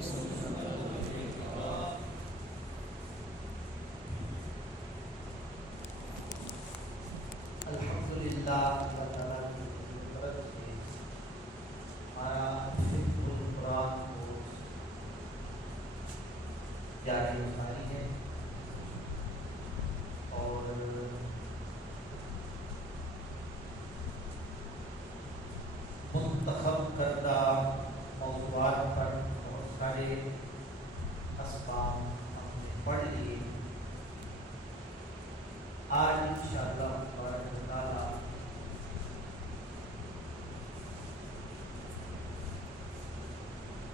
الحمدللہ اللہ تعالیٰ کی طرف سے ہمارا فکر القرآن کو جاری ساری ہے اور منتخب کردہ موضوعات پر بہت سارے اسباب ہم نے پڑھ لیے. آج انشاءاللہ تبارک و تعالیٰ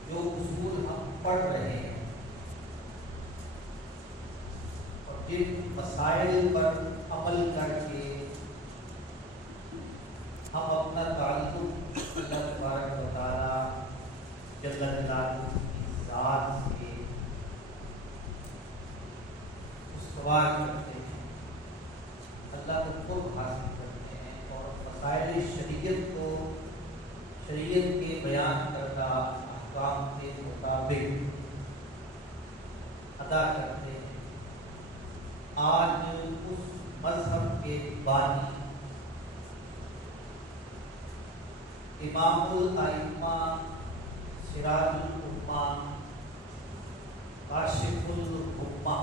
جو اصول ہم پڑھ رہے ہیں اور جن مسائل پر عمل کر کے ہم اپنا تعلق اللہ تبارک و تعالیٰ جل جلالہ کی ذات سے استوار کرتے ہیں, اللہ کو قرب حاصل کرتے ہیں اور مسائل شریعت کو شریعت کے بیان کردہ احکام کے مطابق ادا کرتے ہیں. آج اس مذہب کے بانی امام الائمہ سراج الامہ کاشف الغمہ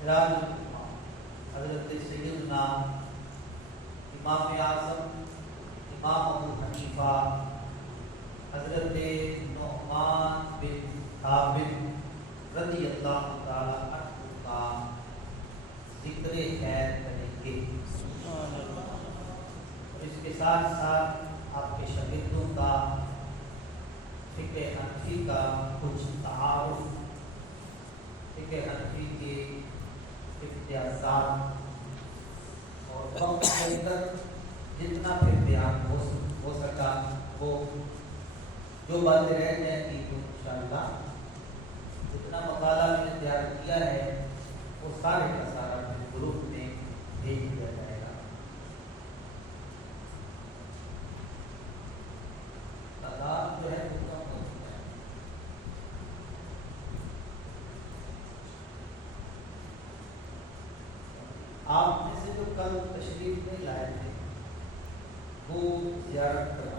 سراج الامہ حضرت سیدنا امام اعظم امام ابو حنیفہ حضرت نعمان بن ثابت رضی اللہ تعالی عنہ کا ذکر خیر کریں گے. اس کے ساتھ ساتھ آپ کے شاگردوں کا فقہ حنفی کا کچھ تعارف, فقہ حنفی کے امتیازات اور وقت کے اندر جتنا پھر بیان ہو سکا وہ جو باتیں رہ جائیں گی تو انشاءاللہ جتنا مقالہ میں نے تیار کیا ہے وہ سارے کا سارا پھر گروپ میں بھیج دیا جائے گا. تعداد جو ہے وہ کم ہو چکا ہے. آپ میں سے جو کل تشریف نہیں لائے تھے وہ زیارت کروائیں.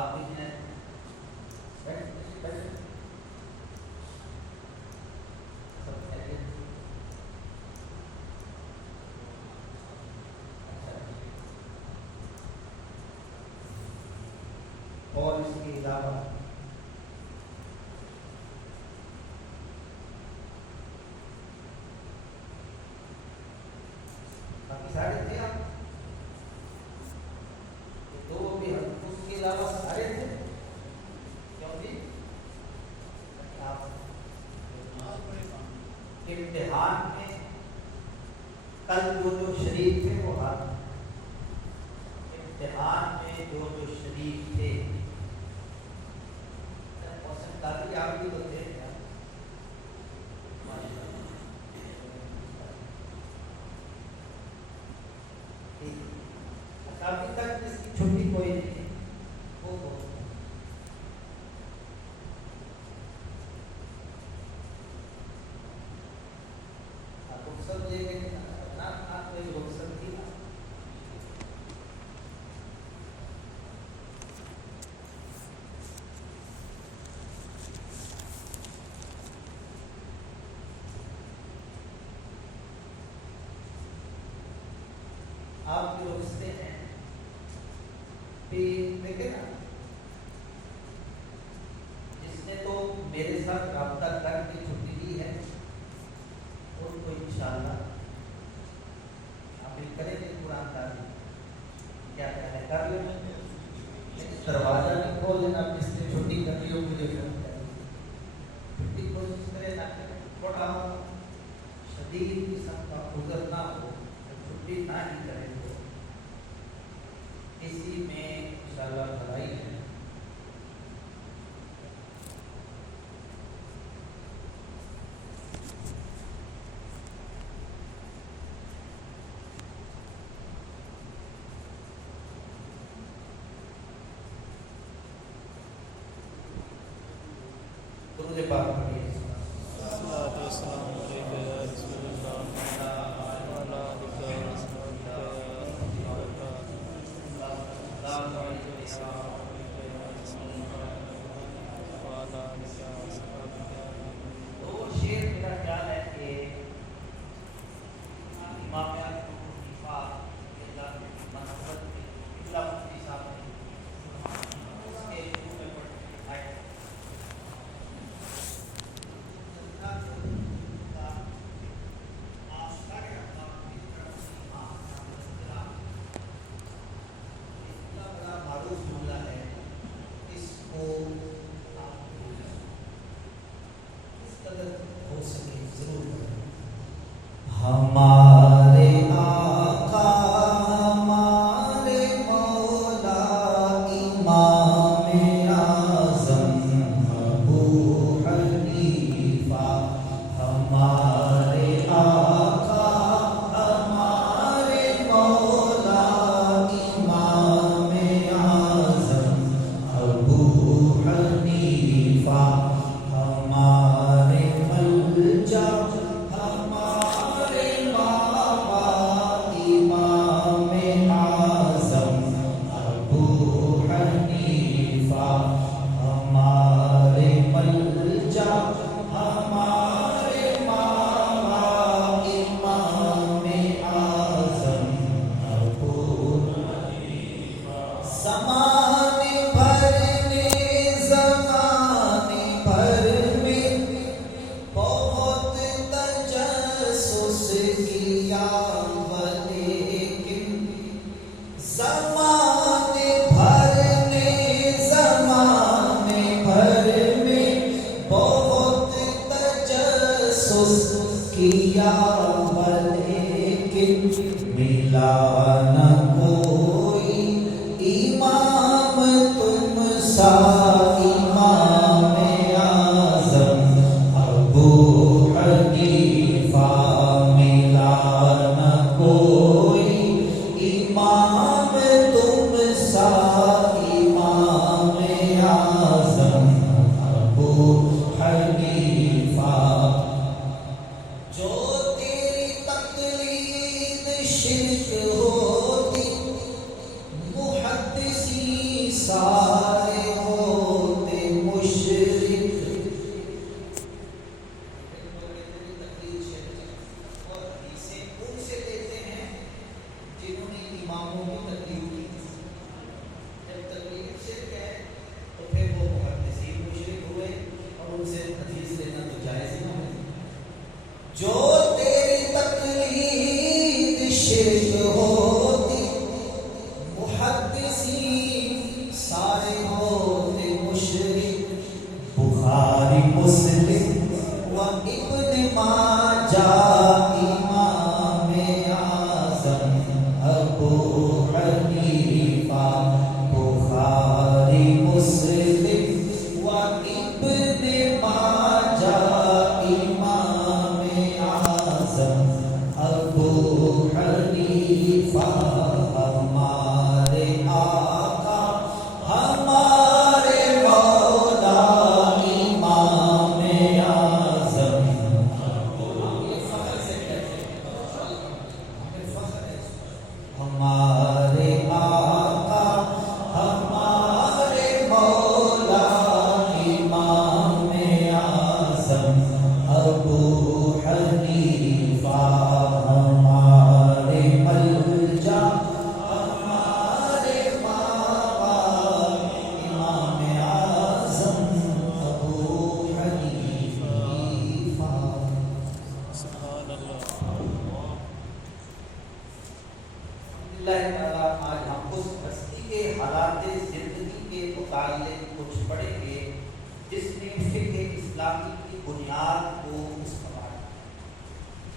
آپ بھی ہیں اور اس کے علاوہ باقی سارے تھے آپ دو بھی اس کے علاوہ سارے تھے کیونکہ آپ امتحان میں کل جو شریف تھے وہ ہاتھ امتحان میں جو شریف تھے تاکہ آپ بھی تو تھے ابھی تک اس کی چھٹی کوئی نہیں ہے. وہ رخصت لے گئے کوئی رخصت تھی نا آپ کی رخصتیں ہیں دیکھے نا. جس نے تو میرے ساتھ رابطہ کر کے چھٹی دی ہے ان کو انشاءاللہ آپ کریں گے قرآن تعلیم کیا کہنا کر لیں. دروازہ نہیں کھول دینا جس نے چھٹی کر لی ہو مجھے چھٹی کوشش کرے نہ کرے تھوڑا شدید قسم کا عذر نہ ہو چھٹی نہ ہی کرے تو اسی میں انشاءاللہ بھلائی ہے. کیا ولیکن زمانے بھر میں بہت تجسس کیا ولیکن ملا نہ کوئی امام تم سا امام اعظم ابو حنیفہ ملا نہ کوئی امام تم سا امام اعظم ابو حنیفہ جو تیری تقلید شرک ہوتی محدثی سارے ہوتے مشرک اور حدیثیں ان سے لیتے ہیں جنہوں نے اماموں کی تقلید کی. جب تقلید شرک ہے تو پھر وہ محدثین مشرک ہوئے اور ان سے حدیث لینا تو جائز نہ ہے. جو تیری تقلید شرک ہوتی محدثین سارے ہوتے مشرک. بخاری مسلم و ابن ماجہ امام اعظم ابو حنیفہ. بخاری مسلم و ابن ماجہ امام اعظم ابو حنیفہ. ہمارے آقا ہمارے مولا امام اعظم. ہمارے آقا ہمارے مولا امام اعظم ابو حنیفہ. ہمارے ملجا ہمارے بابا امام اعظم ابو حنیفہ. اللہ تعالیٰ آج ہم اس ہستی کے حالات زندگی کے متعلق کچھ پڑھیں گے جس نے فقہ اسلامی کی بنیاد کو استوار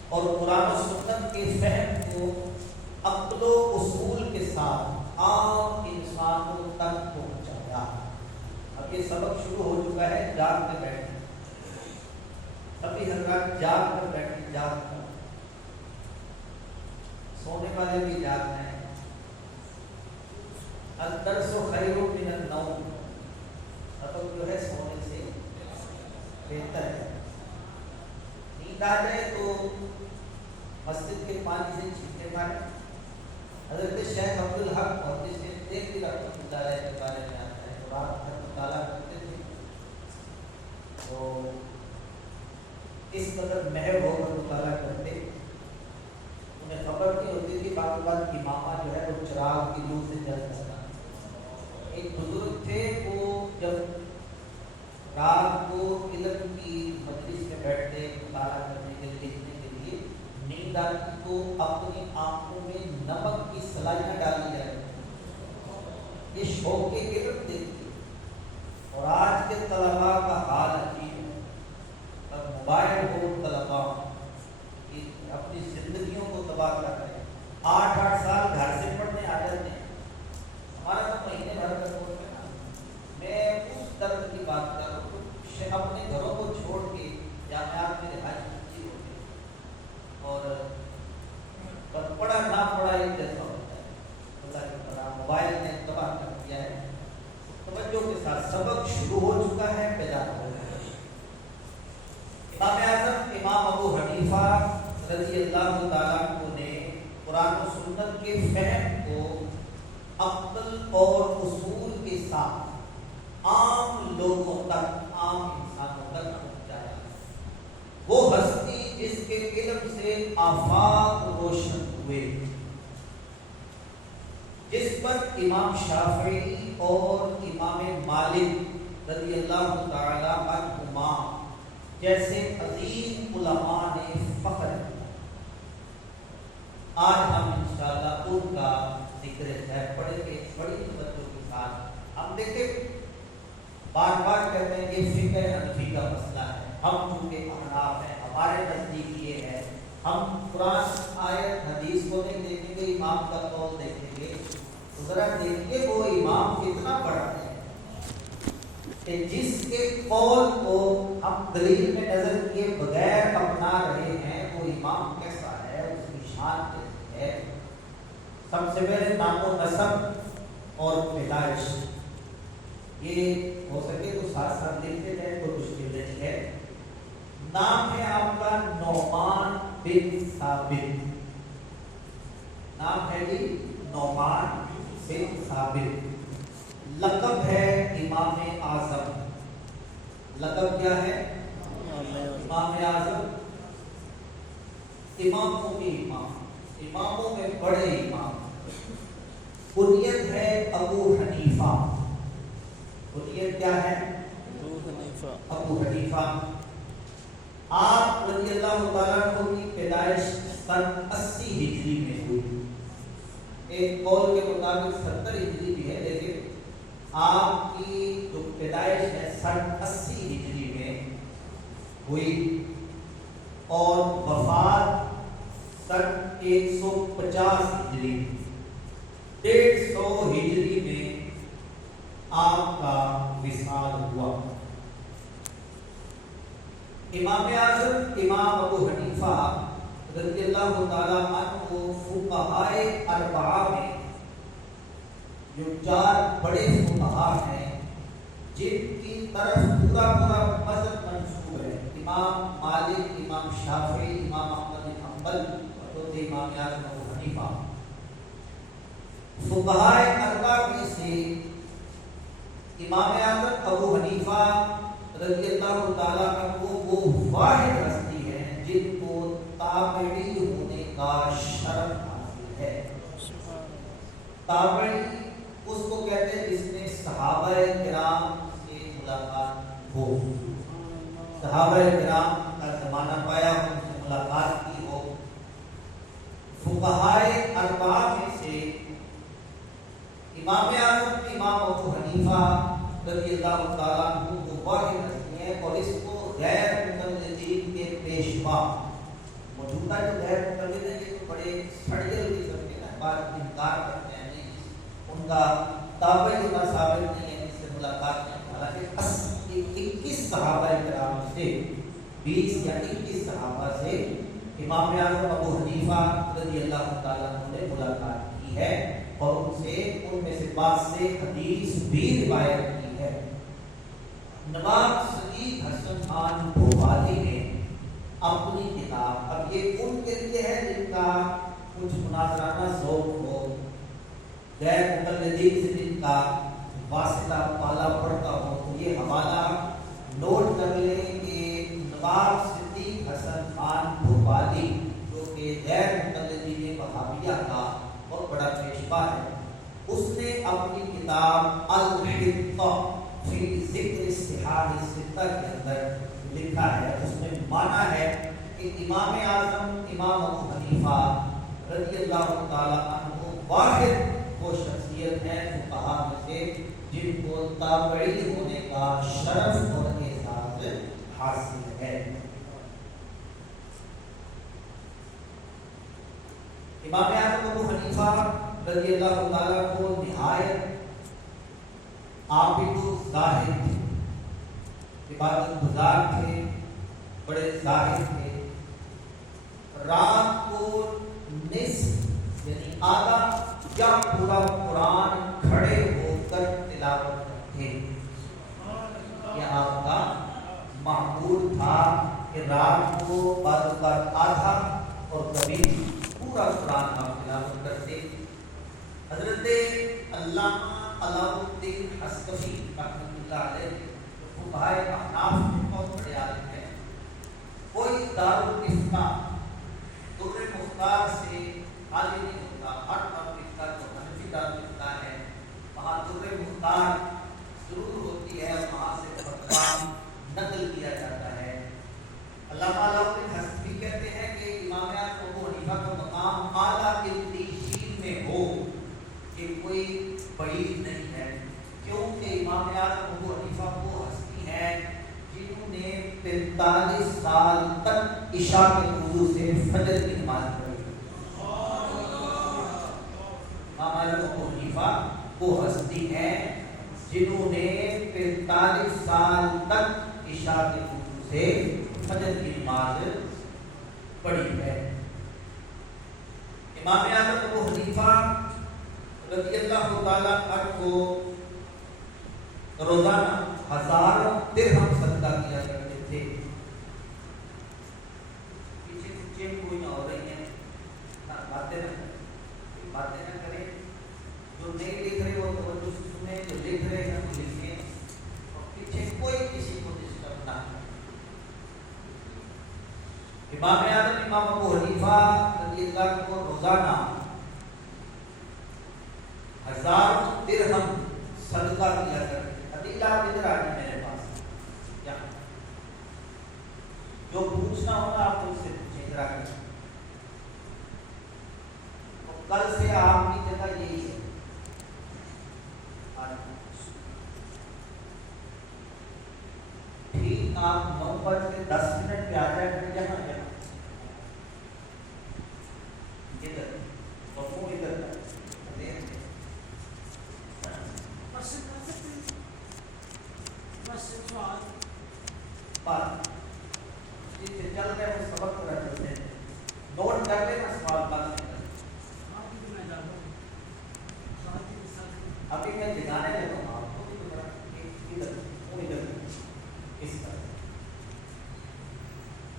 اور قرآن و سنت کے فہم کو عقل و اصول کے ساتھ عام انسانوں تک پہنچایا. اب یہ سبق شروع ہو چکا ہے. جاگ میں بیٹھے سبھی حضرات جاگ کر بیٹھے. جاگ کر سونے والے بھی جاگ ہیں. الدرس خیر من النوم. سبق جو ہے سونے سے بہتر ہے. نیند آ جائے تو مسجد کے پانی سے چھینکے مارے. حضرت شیخ عبدالحق محدث نے دیکھ رحمۃ اللہ علیہ کے بارے میں آتا ہے. تو رات بھر مطالعہ کرتے تھے تو اس قدر محو ہو کر مطالعہ کرتے انہیں خبر نہیں ہوتی تھی. بعد بعد امامہ جو ہے وہ چراغ کی نور سے جل جاتا. ایک بزرگ تھے وہ جب رات کو علم کی مجلس میں بیٹھتے مطالعہ کرنے کے لیے لکھنے کے لیے نیند آتی تو اپنی آنکھوں میں نمک کی سلائیاں ڈالی جائے. یہ شوق کے علم دیکھتے. اور آج کے طلباء کا حال عجیب ہے. اب موبائل ہو طلباء اپنی زندگیوں کو تباہ کر رہے ہیں. 8 سال گھر سے پڑھنے آ جاتے ہیں. ہمارا تو مہینے بھر کا کورس ہے نا. میں اس درد کی بات کر رہا ہوں. اپنے گھروں کو چھوڑ کے جامعات میں رہائش کی ہوتی ہے اور پڑھا نہ پڑھا ایک جیسا ہوتا ہے. اللہ کے پڑھا موبائل نے تباہ کر دیا ہے. توجہ کے ساتھ سبق شروع ہو چکا ہے. پیدا ہو گیا ہے. امام اعظم امام ابو حنیفہ رضی اللہ تعالیٰ عنہ نے قرآن و سنت کے فہم کو عقل اور اصول کے ساتھ عام لوگوں تک عام انسانوں تک پہنچایا. وہ ہستی جس کے علم سے آفاق روشن ہوئے، جس پر امام شافعی اور امام مالک رضی اللہ تعالی عنہما جیسے عظیم علماء نے فخر کیا. آج ہم انشاءاللہ ان کا ذکر خیر پڑھیں گے بڑی توجہ کے ساتھ۔ ہم دیکھیں بار بار کہتے ہیں یہ فقہ حنفی کا مسئلہ ہے، ہم چونکہ احناف ہیں، ہمارے نزدیک یہ ہے، ہم قرآن آیت حدیث کو نہیں دیکھیں گے، امام کا قول دیکھیں گے۔ تو ذرا دیکھیے وہ امام کتنا بڑا ہے کہ جس کے قول کو ہم دلیل میں نظر کیے بغیر اپنا رہے ہیں، وہ امام کیسا ہے، اس کی شان کیسی ہے۔ سب سے پہلے نام و نسب اور پیدائش، یہ ہو سکے تو ساتھ ساتھ لکھتے جائیں، کوئی مشکل نہیں ہے۔ نام ہے آپ کا نعمان بن ثابت، نام ہے جی نعمان بن ثابت، لقب ہے امام اعظم۔ لقب کیا ہے؟ امام اعظم، اماموں کے امام، اماموں میں بڑے امام۔ کنیت ہے ابو حنیفہ، کنیت کیا ہے؟ ابو حنیفہ۔ آپ رضی اللہ تعالیٰ عنہ کی پیدائش سن 80 ہجری میں ہوئی، ایک قول کے مطابق 70 ہجری بھی ہے، لیکن آپ کی جو پیدائش ہے سن 80 ہجری میں ہوئی اور وفات سن 150 ہجری، 150 ہجری میں آپ کا وصال ہوا۔ امام اعظم امام ابو حنیفہ رضی اللہ تعالیٰ عنہ فقہائے اربعہ میں جو 4 بڑے فقہاء ہیں جن کی طرف پورا مذہب منسوب ہے، امام مالک، امام شافعی، امام احمد بن حنبل اور امام اعظم ابو حنیفہ، فقہائے اربعہ میں سے امام اعظم ابو حنیفہ رضی اللہ تعالیٰ عنہ وہ واحد ہستی ہیں جن کو تابعی ہونے کا شرف حاصل ہے۔ تابعی اس کو کہتے ہیں جس نے صحابہ کرام سے ملاقات ہو، صحابہ کرام کا زمانہ پایا، ان سے ملاقات کی ہو۔ فقہائے اربعہ میں سے امام اعظم امام ابو حنیفہ رضی اللہ تعالیٰ عنہ وہ واحد ہستی ہیں، اور اس کو غیر مقلدین کے پیشوا، موجودہ جو غیر مقلد ہیں یہ تو بڑے سڑیل قسم کے بات انکار کرتے ہیں، ان کا تابعی ہونا ثابت نہیں ہے، اس سے ملاقات نہیں۔ حالانکہ 21 صحابہ کرام سے 20 یا 21 صحابہ سے امام اعظم ابو حنیفہ رضی اللہ تعالیٰ عنہ نے ملاقات کی ہے، اور ان میں سے بعض سے حدیث بھی روایت کی ہے۔ نواب صدیق حسن خان بھوپالی نے اپنی کتاب، اب یہ ان کے لیے ہے جن کا کچھ مناظرانہ ذوق ہو، غیر مقلدین سے جن کا واسطہ پالا پڑتا ہو، تو یہ حوالہ نوٹ کر لیں کہ نواب صدیق حسن خان بھوپالی جو کہ غیر مقلدین وہابیہ کا بہت بڑا پیشوا ہے، اس نے اپنی کتاب الحطہ فی ذکر الصحاح الستہ کے اندر لکھا ہے، اس میں مانا ہے کہ امام اعظم امام ابو حنیفہ رضی اللہ تعالیٰ عنہ واحد وہ شخصیت ہے فقہاء میں سے جن کو تابعی ہونے کا شرف اور اعزاز حاصل ہے۔ امام اعظم ابو حنیفہ رضی اللہ تعالیٰ کو نہایت عابد و زاہد تھے، عبادت گزار تھے، بڑے زاہد تھے۔ رات کو نصف یعنی آدھا یا پورا قرآن کھڑے ہو کر تلاوت کرتے۔ یہ آپ کا معمول تھا کہ رات کو بعض اوقات آدھا اور کبھی پورا قرآن آپ تلاوت کرتے۔ حضرت علامہ علاء الدین حصکفی رحمۃ اللہ علیہ فقہائے احناف کے بہت بڑے عالم ہیں، کوئی دارالفتہ در مختار سے خالی نہیں ہوتا، ہر دارالفتہ جو حنفی دارالفتہ ہے وہاں در مختار ضرور ہوتی ہے، وہاں سے فتویٰ نقل کیا جاتا ہے۔ علامہ علاء الدین حصکفی کہتے ہیں کہ امام ابو حنیفہ کا مقام اعلیٰ عشاء کے وضو سے فجر کی نماز پڑھی۔ امام اعظم ابو حنیفہ وہ ہستی ہیں جنہوں نے 45 سال تک عشاء کے وضو سے فجر کی نماز پڑھی ہے۔ امام اعظم ابو حنیفہ رضی اللہ تعالیٰ عنہ کو روزانہ 1000 درہم صدقہ کیا کرتے تھے۔ پیچھے سے چیک کوئی نہ ہو رہی ہیں، باتیں نہ کریں، جو نہیں لکھ رہے وہ توجہ سے سنیں، جو لکھ رہے ہیں وہ لکھیں، اور پیچھے کوئی کسی کو ڈسٹرب نہ کرے۔ امام اعظم امام ابو حنیفہ رضی اللہ عنہ کو روزانہ 1000 درہم صدقہ کیا کرتے تھے۔ حدیث آپ ادھر آ جائیں میرے پاس، جو پوچھنا ہوگا آپ ان سے پوچھیں ادھر آ کر۔ کل سے آپ کی جگہ یہی ہے، ٹھیک آپ 9:10 پہ آ جائیں پھر یہاں ادھر بفو ادھر بات چل رہے ہیں، سبق پورا چلتے ہیں، نوٹ کر لینا سوال بات میں۔ ابھی میں جگانے لگا ہوں آپ کو بھی، تو ادھر اس طرح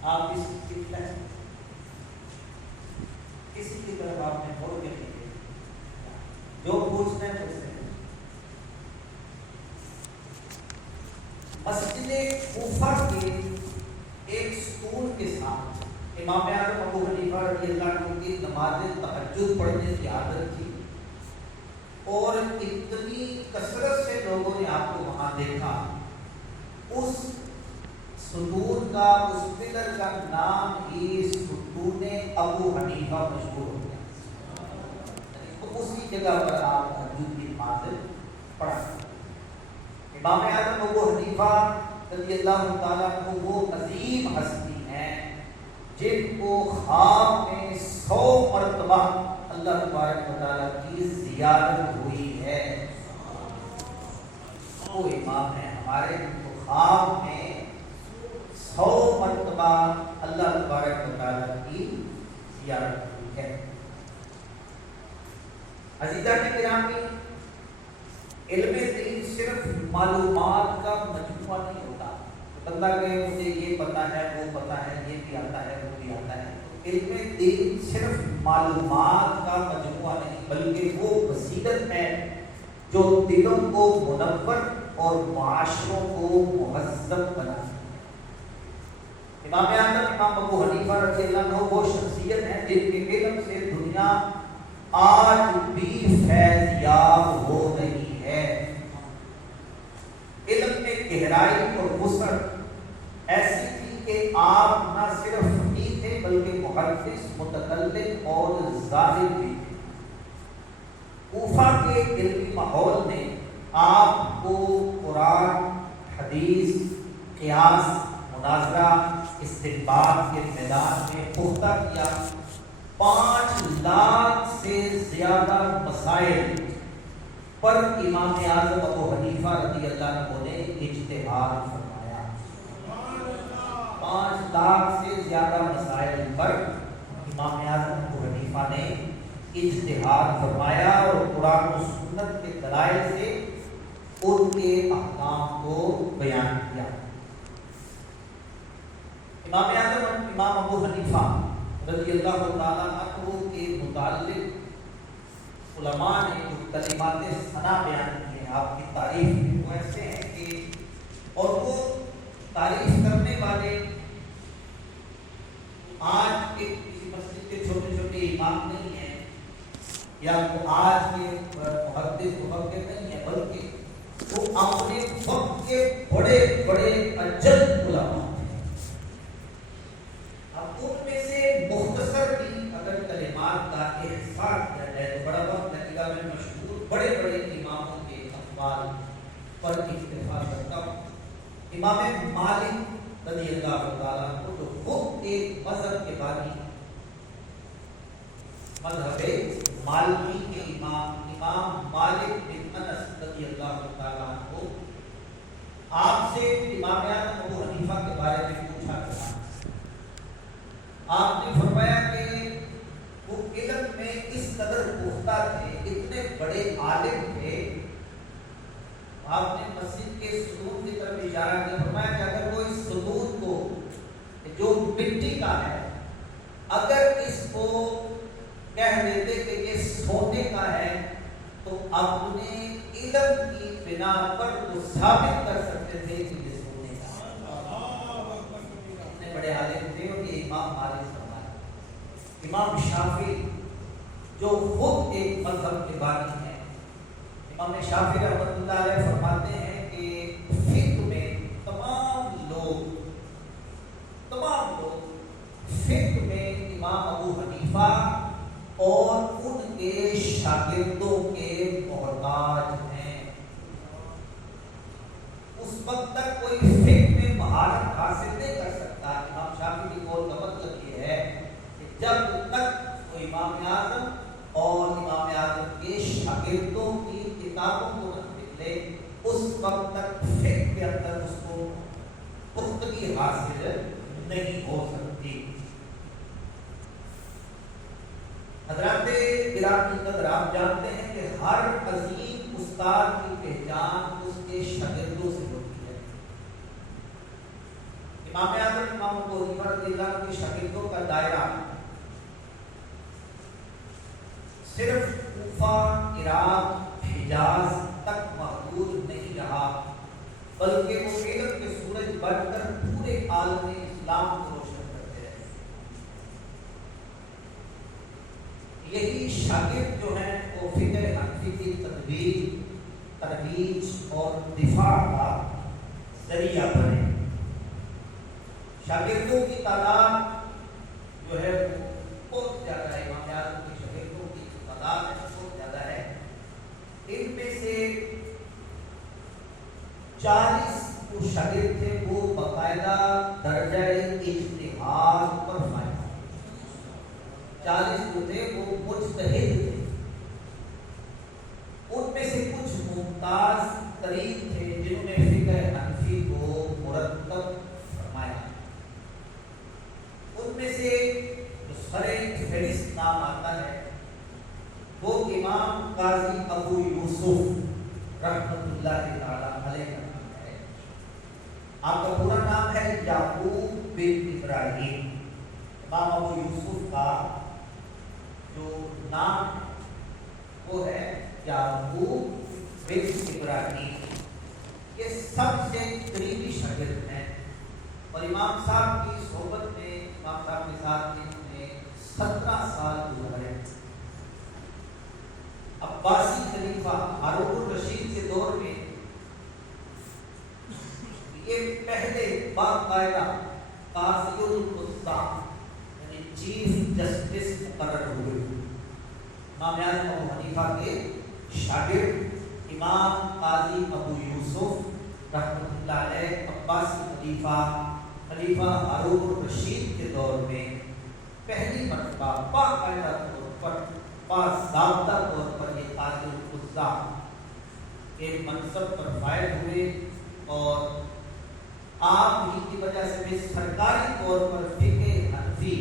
آپ کسی کی طرف آپ نے بول کے نہیں، جو پوچھنا ہے پوچھتے ہیں۔ مسجد کوفہ کے ایک ستون کے ساتھ امام اعظم ابو حنیفہ رضی اللہ عنہ کی نماز تہجد پڑھنے کی عادت تھی، اور اتنی کثرت سے لوگوں نے آپ کو وہاں دیکھا، اس ستون کا، اس پلر کا نام ہی ستون ابو حنیفہ مشہور ہو گیا، تو اسی جگہ پر آپ تہجد کی نماز پڑھا۔ امام اعظم ابو حنیفہ رضی اللہ تعالیٰ عنہ وہ عظیم ہستی ہیں جن کو خواب میں 100 مرتبہ اللہ تبارک و تعالیٰ کی زیارت ہوئی ہے۔ وہ امام ہیں ہمارے، جن کو خواب میں 100 مرتبہ اللہ تبارک و تعالیٰ کی زیارت ہوئی ہے۔ عزیزان گرامی، علم دین صرف معلومات کا مجموعہ نہیں ہوتا، بندہ کہ مجھے یہ پتا ہے، وہ پتا ہے، یہ بھی آتا ہے، وہ بھی آتا ہے۔ علم دین صرف معلومات کا مجموعہ نہیں، بلکہ وہ بصیرت ہے جو دلوں کو منور اور معاشروں کو مہذب بناتی ہے۔ امام اعظم امام ابو حنیفہ رضی اللہ عنہ وہ شخصیت ہیں جن کے علم سے دنیا آج بھی فیض یاب ہو رہی ہے۔ علم میں گہرائی اور وسعت ایسی تھی کہ آپ نہ صرف فقیہ تھے بلکہ محدث، متکلم اور ظاہر بھی تھے۔ کوفہ کے علمی ماحول نے آپ کو قرآن، حدیث، قیاس، مناظرہ، استنباط کے میدان میں پختہ کیا۔ 5 لاکھ سے زیادہ مسائل پر امام اعظم ابو حنیفہ رضی اللہ عنہ نے اجتہاد فرمایا۔ 5 لاکھ سے زیادہ مسائل پر امام اعظم ابو حنیفہ نے اجتہاد فرمایا اور قرآن و سنت کے دلائل سے ان کے احکام کو بیان کیا۔ امام اعظم امام ابو حنیفہ رضی اللہ تعالیٰ عنہ کے متعلق علماء نے جو کلمات ثنا بیان کیے ہیں آپ کی تعریف میں، وہ ایسے ہیں کہ، اور وہ تعریف کرنے والے آج کے کسی مسجد کے چھوٹے چھوٹے امام نہیں ہیں، یا وہ آج کے محدث مفکر نہیں ہیں، بلکہ وہ اپنے وقت کے بڑے بڑے اجل علماء ہیں۔ اب ان میں سے مختصر بھی اگر کلمات کا احساس کیا جائے تو بڑا وقت لگے گا۔ میں مشہور بڑے بڑے اماموں کے اقوال پر اکتفا کرتا ہوں۔ امام مالک رضی اللہ تعالیٰ عنہ جو خود ایک مذہب کے بانی، مذہب مالکی کے امام مالک بن انس رضی اللہ تعالیٰ عنہ، آپ سے امام اعظم ابو حنیفہ کے بارے میں پوچھا گیا۔ آپ نے فرمایا کہ وہ علم میں اس قدر پختہ تھے، اتنے بڑے عالم تھے۔ آپ نے مسجد کے ستون کی طرف اشارہ کیا، فرمایا کہ اگر کوئی ستون کو جو مٹی کا ہے، اگر اس کو کہہ دیتے کہ یہ سونے کا ہے تو اپنے علم کی بنا پر وہ ثابت کر سکتے تھے کہ یہ سونے کا ہے۔ اتنے بڑے عالم تھے، اور یہ امام مالک فرمایا۔ امام شافعی جو خود ایک مذہب کے بانی ہیں، امام شافعی رحمۃ اللہ علیہ فرماتے ہیں کہ فقہ میں تمام لوگ فقہ میں امام ابو حنیفہ اور ان کے شاگردوں کے محتاج ہیں۔ اس وقت تک کوئی فقہ میں مہارت حاصل نہیں کر سکتا۔ امام شافعی کی قول کا مطلب یہ ہے کہ جب تک وہ امام اعظم اور امام اعظم کے شاگردوں کی کتابوں کو نہ نکلے، اس وقت تک فقہ کے اندر اس کو پختگی حاصل نہیں ہو سکتی۔ حضرات گرامی کی قدر، آپ جانتے ہیں کہ ہر عظیم استاد کی پہچان اس کے شاگردوں سے ہوتی ہے۔ امام اعظم امام ابو حنیفہ رضی اللہ عنہ کے شاگردوں کا دائرہ صرف کوفہ، عراق، حجاز تک محدود نہیں رہا، بلکہ وہ علم کے سورج بن کر پورے عالم اسلام کو روشن کرتے رہے۔ یہی شاگرد جو ہیں وہ فقہ حنفی کی ترویج اور دفاع کا ذریعہ بنے۔ شاگردوں کی تعداد جو ہے بہت زیادہ ہے، امام اعظم کے شاگردوں کی تعداد بہت زیادہ ہے۔ ان میں سے 40 جو شاگرد تھے وہ باقاعدہ درجہ اجتہاد پر فائز تھے۔ 40 جو تھے وہ مجتہد تھے۔ ان میں سے کچھ ممتاز ترین تھے جنہوں نے فقہ حنفی کو مرتب فرمایا۔ ان میں سے جو سر فہرست نام آتا ہے وہ امام قاضی ابو یوسف رحمۃ اللہ تعالی علیہ کا نام ہے۔ آپ کا پورا نام ہے یعقوب بن ابراہیم۔ امام ابو یوسف کا جو نام وہ ہے یعقوب بن ابراہیم۔ یہ سب سے قریبی شاگرد ہیں، اور امام صاحب کی صحبت میں امام صاحب کے ساتھ نے 17 سال گزارے۔ عباسی خلیفہ ہارون الرشید کے دور میں یہ پہلے باقاعدہ قاضی القضاء یعنی چیف جسٹس مقرر ہوئے۔ امام اعظم ابو حنیفہ کے شاگرد امام قاضی ابو یوسف رحمۃ اللہ علیہ عباسی خلیفہ ہارون الرشید کے دور میں پہلی مرتبہ باقاعدہ طور پر باضابطہ طور پر یہ قاضی القضاء کے منصب پر فائز ہوئے، اور آپ ہی کی وجہ سے بھی سرکاری طور پر فقہ حنفی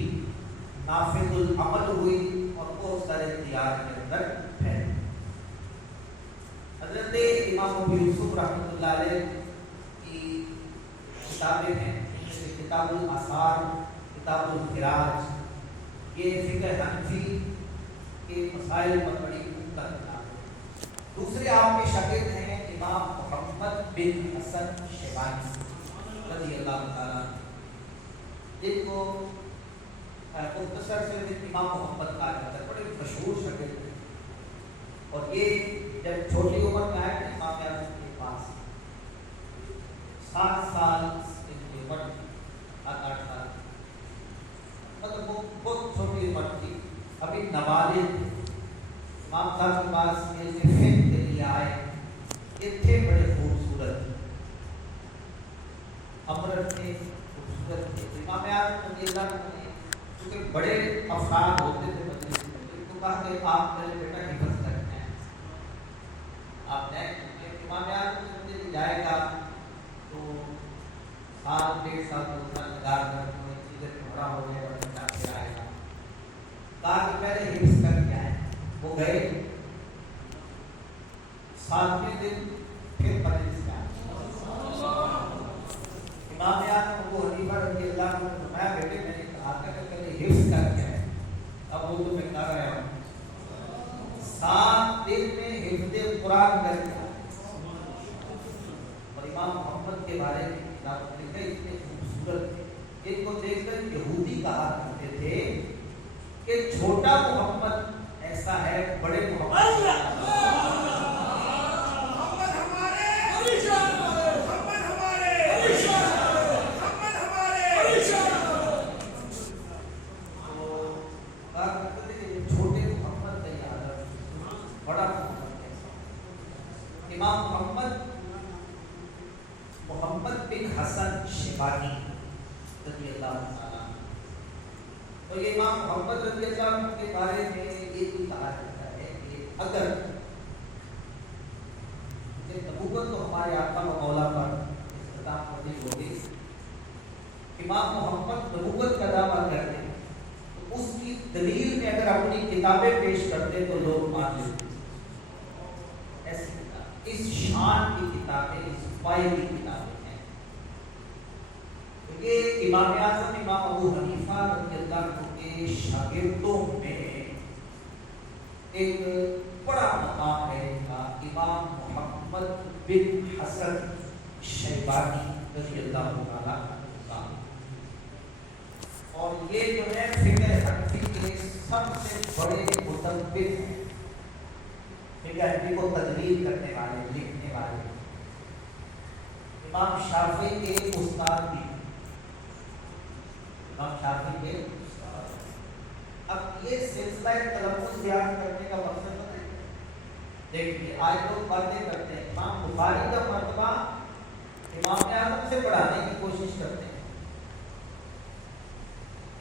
نافذ العمل ہوئی اور بہت سارے دیار کے اندر پھیل۔ حضرت امام ابو یوسف رحمۃ اللہ علیہ کی کتابیں ہیں، جیسے کتاب الآثار، کتاب الخراج، یہ فقہ حنفی کے مسائل پر بڑی عمدہ کتاب ہے۔ دوسرے آپ کے شاگرد ہیں امام محمد بن حسن شیبانی رضی اللہ تعالیٰ عنہ، جن کو مختصر سے امام محمد کہا جاتا ہے، بڑے مشہور شاگرد ہیں۔ اور یہ جب چھوٹی عمر میں آئے تھے امام اعظم کے پاس، 7 سال کی عمر تھی، 8 سال، مطلب وہ بہت چھوٹی عمر تھی، ابھی نابالغ تھے۔ امام صاحب کے پاس یہ فقہ کے لیے آئے، یہ تھے بڑے خوبصورت، امرت تھے، امام اعظم رضی اللہ عنہ نے چونکہ بڑے افراد ہوتے تھے مجلس میں، تو ان کو کہا کہ آپ پہلے بیٹا حفظ کرتے ہیں، آپ نے امام اعظم سے جائے گا تو سال 1.5 سال 2 سال لگا کر کوئی چیزیں بڑا ہو جائے اور بچہ پھر آئے گا، کہا کہ پہلے حفظ کر کے آئے، وہ گئے 7ویں دن پھر مجلس میں آئے، امام اعظم ابو حنیفہ رضی اللہ عنہ نے فرمایا بیٹے میں نے کہا تھا کہ پہلے حفظ کر کے آئے، اب وہ تو میں کر رہا ہوں 7 دن میں حفظ قرآن کر کے آئے، اور امام محمد کے بارے میں کتاب لکھے اتنے خوبصورت تھے، ان کو دیکھ کر یہودی کہا کرتے تھے کہ چھوٹا محمد ایسا ہے بڑے محمد محمد بن حسن شیبانی رضی اللہ عنہ، تو یہ امام محمد رضی اللہ عنہ کے بارے میں یہ بھی کہا جاتا ہے کہ اگر نبوت تو ہمارے آقا و مولا پر اختتام پذیر ہوگی، امام محمد نبوت کا دعویٰ کرتے ہیں تو اس کی دلیل میں اگر اپنی کتابیں پیش کرتے تو لوگ مان لیتے، ایسی کتاب اس شان کی کتابیں، اس فائل کی کتابیں ہیں، یہ امام اعظم امام ابو حنیفہ رضی اللہ عنہ کے شاگردوں میں ایک بڑا مقام ہے ان کا، امام محمد بن حسن شیبانی رضی اللہ تعالیٰ عنہ، اور یہ جو ہے فقہ حنفی کے سب سے بڑے متبر ہیں، فقہ حنفی کو تدوین کرنے والے، لکھنے والے، امام شافعی کے استاد بھی، امام شافعی کے استاد۔ اب یہ سلسلہ تلفظ بیان کرنے کا مقصد ہے، دیکھیے آج لوگ باتیں کرتے ہیں، امام بخاری کا مرتبہ امام اعظم سے بڑھانے کی کوشش کرتے ہیں،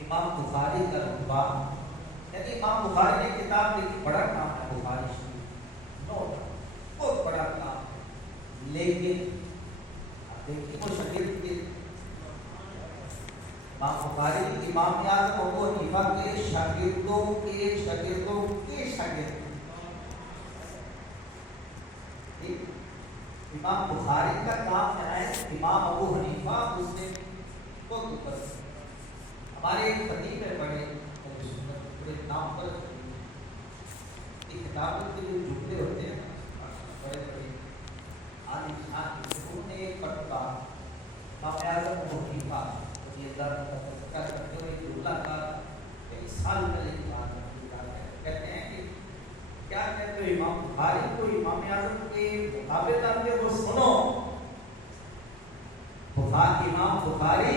امام بخاری کا رتبہ، یعنی امام بخاری نے کتاب لکھی، بڑا کام ہے بخاری شریف، بہت بڑا کام ہے، لیکن دیکھیے وہ شاگرد کے امام بخاری امام اعظم ابو حنیفہ کے شاگردوں کے شاگردوں کے شاگرد، امام بخاری کا کام ہے، امام ابو حنیفہ اس سے بہت اوپر، ہمارے ایک خطیب ہے بڑے نام پر کتابوں کے جو جملے ہوتے ہیں بڑے بڑے عالم شان، انہوں نے ایک مرتبہ امام اعظم ابو حنیفہ رضی اللہ عنہ کا تذکرہ کرتے ہوئے جملہ کا کئی سال پہلے کی بات ہے، کہتے ہیں کہ کیا کہتے ہو امام بخاری کو امام اعظم کے مقابلے آپ کے وہ سنو، امام بخاری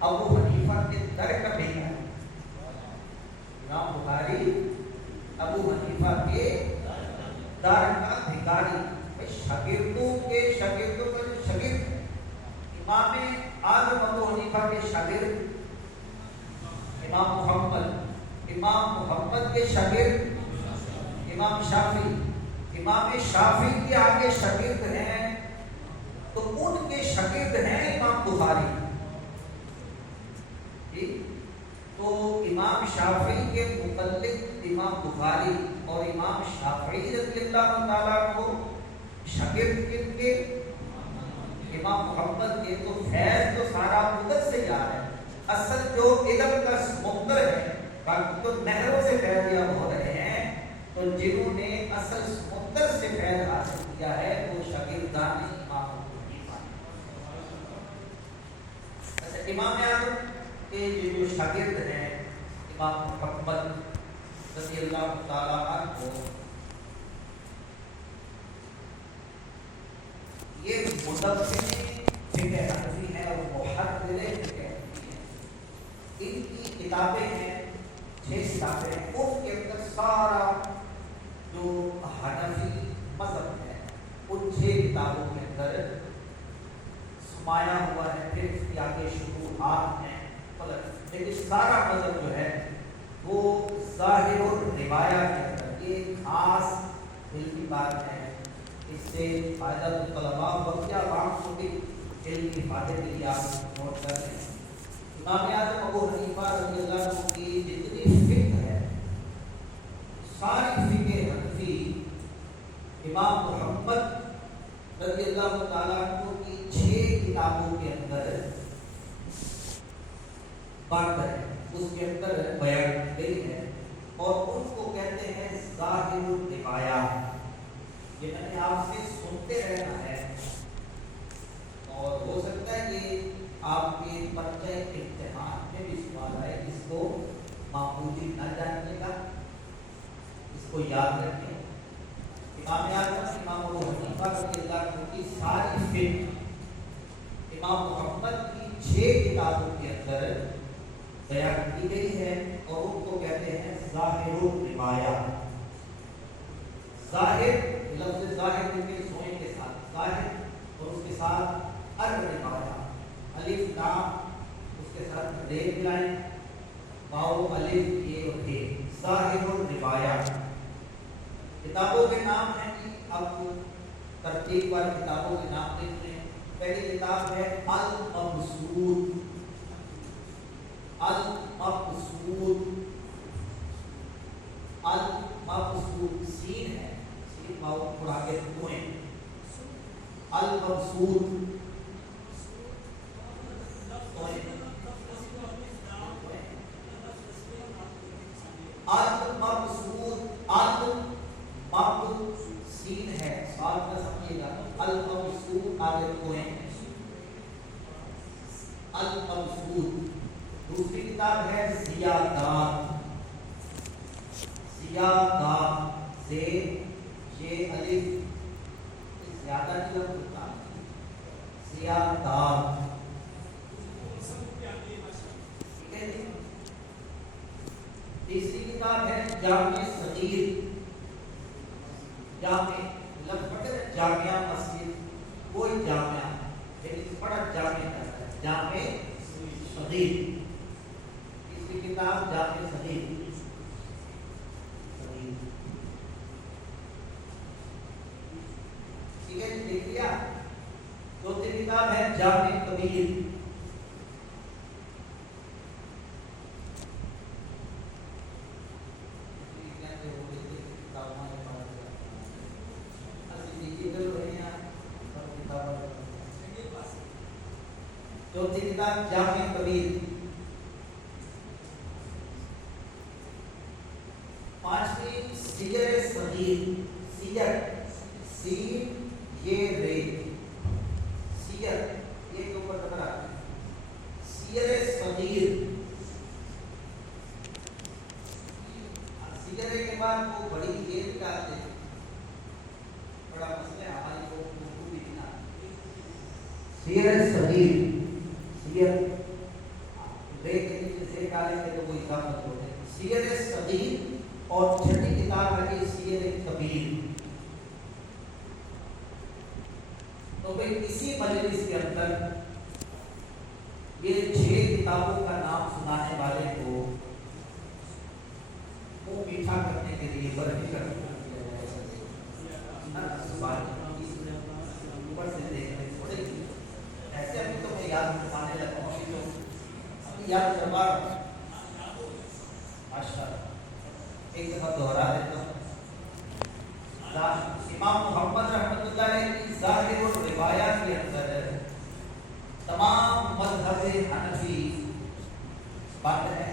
ابو حنیفہ کے در کا بھیجا، امام بخاری ابو حنیفہ کے در کا بھیکاری، شاگردوں کے شاگردوں کا جو شاگرد ہے، امام اعظم ابو حنیفہ کے شاگرد امام محمد کے شاگرد امام شافعی، امام شافعی کے آگے شاگرد ہیں تو ان کے شاگرد ہیں امام بخاری، تو امام شافعی کے متعلق امام بخاری اور امام شافعی رضی اللہ تعالیٰ کو شاگرد کن کے، امام محمد کے، تو فیض تو سارا ادھر سے جا رہا ہے، اصل جو علم کا سمندر ہے، باقی تو نہروں سے فیض یاب ہو رہے ہیں، تو جنہوں نے اصل سمندر سے فیض حاصل کیا ہے وہ شاگردان امام ابو حنیفہ۔ اچھا، امام اعظم کے جو شاگرد ہیں امام محمد رضی اللہ تعالیٰ عنہ، یہ مدبر فقہ حنفی ہے اور محدث فقہ حنفی ہے، ان کی کتابیں ہیں 6 کتابیں ہیں، ان کے اندر سارا جو حنفی مذہب ہے ان 6 کتابوں کے اندر سمایا ہوا ہے، پھر اس کے آگے شروحات ہیں، سارا مذہب جو ہے وہ ظاہر الروایہ کے اندر یہ خاص دل کی بات ہے. اس سے فائدہ تو طلباء وقت عوام کو بھی علم کی فائدے کے لیے آپ نوٹ کر رہے ہیں. امام اعظم ابو حنیفہ رضی اللہ عنہ کی جتنی فقہ ہے ساری فقہ حنفی امام محمد رضی اللہ تعالیٰ عنہ کی 6 کتابوں کے اندر بات ہے، اس کے اندر بیان کی گئی ہے اور ان کو کہتے ہیں ظاہر الروایہ. یہ میں نے آپ سے سنتے رہنا ہے اور ہو سکتا ہے کہ آپ کے پرچہ امتحان میں بھی سوال آئے جس کو معمولی نہ جاننے کا، اس کو یاد رکھیں. امام اعظم امام ابو حنیفہ رضی اللہ عنہ کی ساری فقہ امام محمد کی 6 کتابوں کے اندر بیان کی گئی ہے اور ان کو کہتے ہیں ظاہر الروایہ. ظاہر لفظ ظاہر کے سوئے کے ساتھ ظاہر اور اس کے ساتھ الروایہ الف لام اس کے ساتھ ریب ملائیں واو الف یہ اور یہ ظاہر الروایہ. کتابوں کے نام ہیں کہ اب ترتیب پر کتابوں کے نام لکھ لیں. پہلی کتاب ہے المبسوط. المبسوط المبسوط سین ہے سین واو اڑا کے دھوئیں المبسوط المبسوط المبسوط سین ہے بات نہ سمجھیے گا. المبسوط آگے دھوئیں المبسوط. دوسری کتاب ہے زیادات. زیادات سے یہ الف زیادہ کی لفظ ہوتا ہے زیادات. ٹھیک ہے جی. تیسری کتاب ہے جامع صغیر. جامع لفظ پڑھتے ہیں جامعہ مسجد کوئی جامعہ لیکن بڑا جامع کرتا ہے جامع صغیر. تیسری کتاب جامع صغیر. ٹھیک ہے جی دیکھ لیا. چوتھی کتاب ہے جامع کبیر. چوتھی کتاب جامع کبیر. پانچویں سیر صغیر. سیر سین یہ رے سیر یہ کے اوپر ٹکرا سیر صغیر. سیر کے بعد وہ بڑی یہ نکالتے ہیں بڑا مسئلہ ہماری کو اردو بھی بنا سیر صغیر. سیر رے کے نیچے سے نکالیں گے تو کوئی اضافت ہوتے ہیں. سیر صغیر اور چھٹی کتاب ہے سیر کبیر. تو پھر اسی مجلس کے اندر یہ 6 کتابوں کا نام سنانے والے کو وہ میٹھا کرنے کے لیے برفی کرنے ایسے ابھی تو میں یاد کروانے لگا ہوں ابھی تو یاد کروا رہا ہوں. ماشاء ایک دفعہ دوہرا دیتا ہوں. امام محمد رحمۃ اللہ علیہ کی ظاہر الروایہ کے اندر تمام مذہب حنفی بات ہے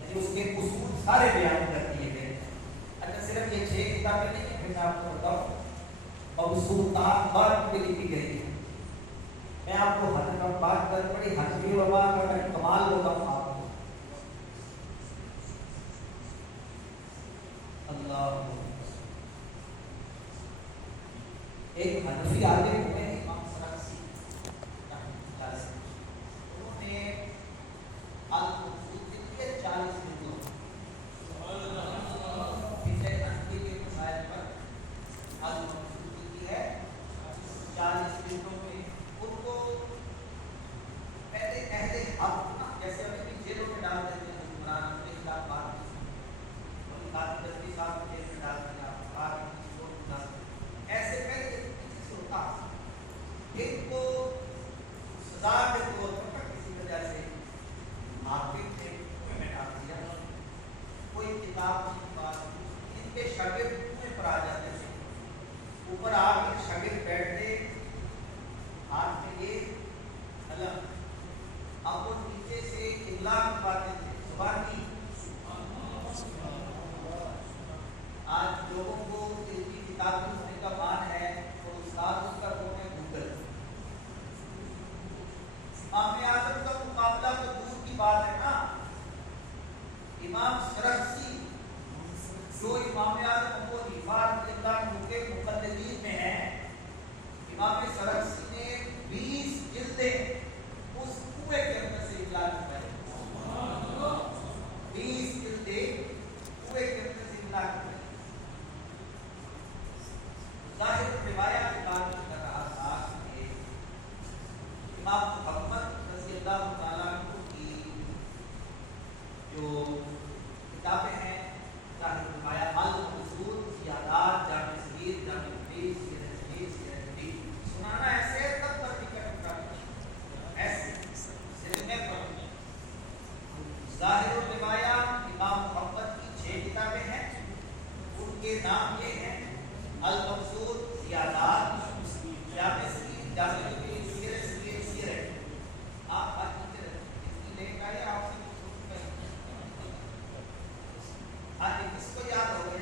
یعنی اس کے اصول سارے بیان کر دیے گئے. اچھا صرف یہ 6 کتابیں نہیں ہیں، میں آپ کو بتاؤں مبسوطات بات پہ لکھی گئی ہے. میں آپ کو حنفی بات کر پڑی حنفی وبا کا میں کمال ہوتا ہوں آپ کو. اللہ ایک حنفی عالم ہوئے امام سرخسی انہوں نے المبسوط لکھی ہے 40 جلدوں پچھلے حنفی کے مسائل پر. المبسوط لکھی ہے 40 جلدوں میں. ان کو پہلے اہل حق جیسے ہمیں جیلوں میں ڈال ان کے شاگرد کنویں پر آ جاتے تھے، اوپر آ کے شاگرد بیٹھتے، ہاتھ میں یہ قلم، اب وہ نیچے سے املا پاتے تھے، زبان کی. آج لوگوں کو علمی کتاب لکھنے کا مان ہے اور استاد اس کا کون ہے؟ گوگل. امام اعظم کا مقابلہ تو دور کی بات ہے نا. امام سرخسی جو امام اعظم ابو حنیفہ رضی اللہ عنہ کے مقلدین میں ہیں، امام سرخسی نے 20 جلدیں اس کنویں کے اندر سے املا کروائی. 20 جلدیں کنویں کے اندر سے املا کروائی. ظاہر روایت کی بات کر رہا تھا کہ امام محمد رضی اللہ تعالیٰ عنہ کی جو کتابیں ہیں، ظاہر روایت المنصور، زیادات، جامع صغیر، جامع حدیث، سیرۃ صغیر، سیرۃ جدید، سنانا ایسے ہے تب پر بھی کرنا ایسے صرف میں پڑھوں. ظاہر روایات امام محمد کی 6 کتابیں ہیں، ان کے نام یہ ہیں: المنصور، زیادات، جامع صغیر، جامع حدیث، سیرۃ صغیر، سیرۃ. آپ بات کرتے رہتے ہیں اس کی لینک آئی آپ سے آج کس کو یاد ہو گئے؟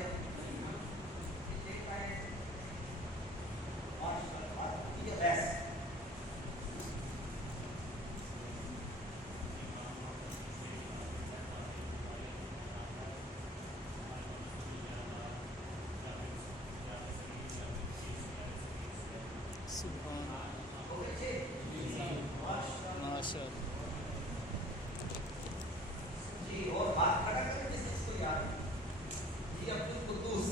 یہ بیس جی. اور بات کھڑا کریں جس چیز کو یاد ہے جی. عبد القدوس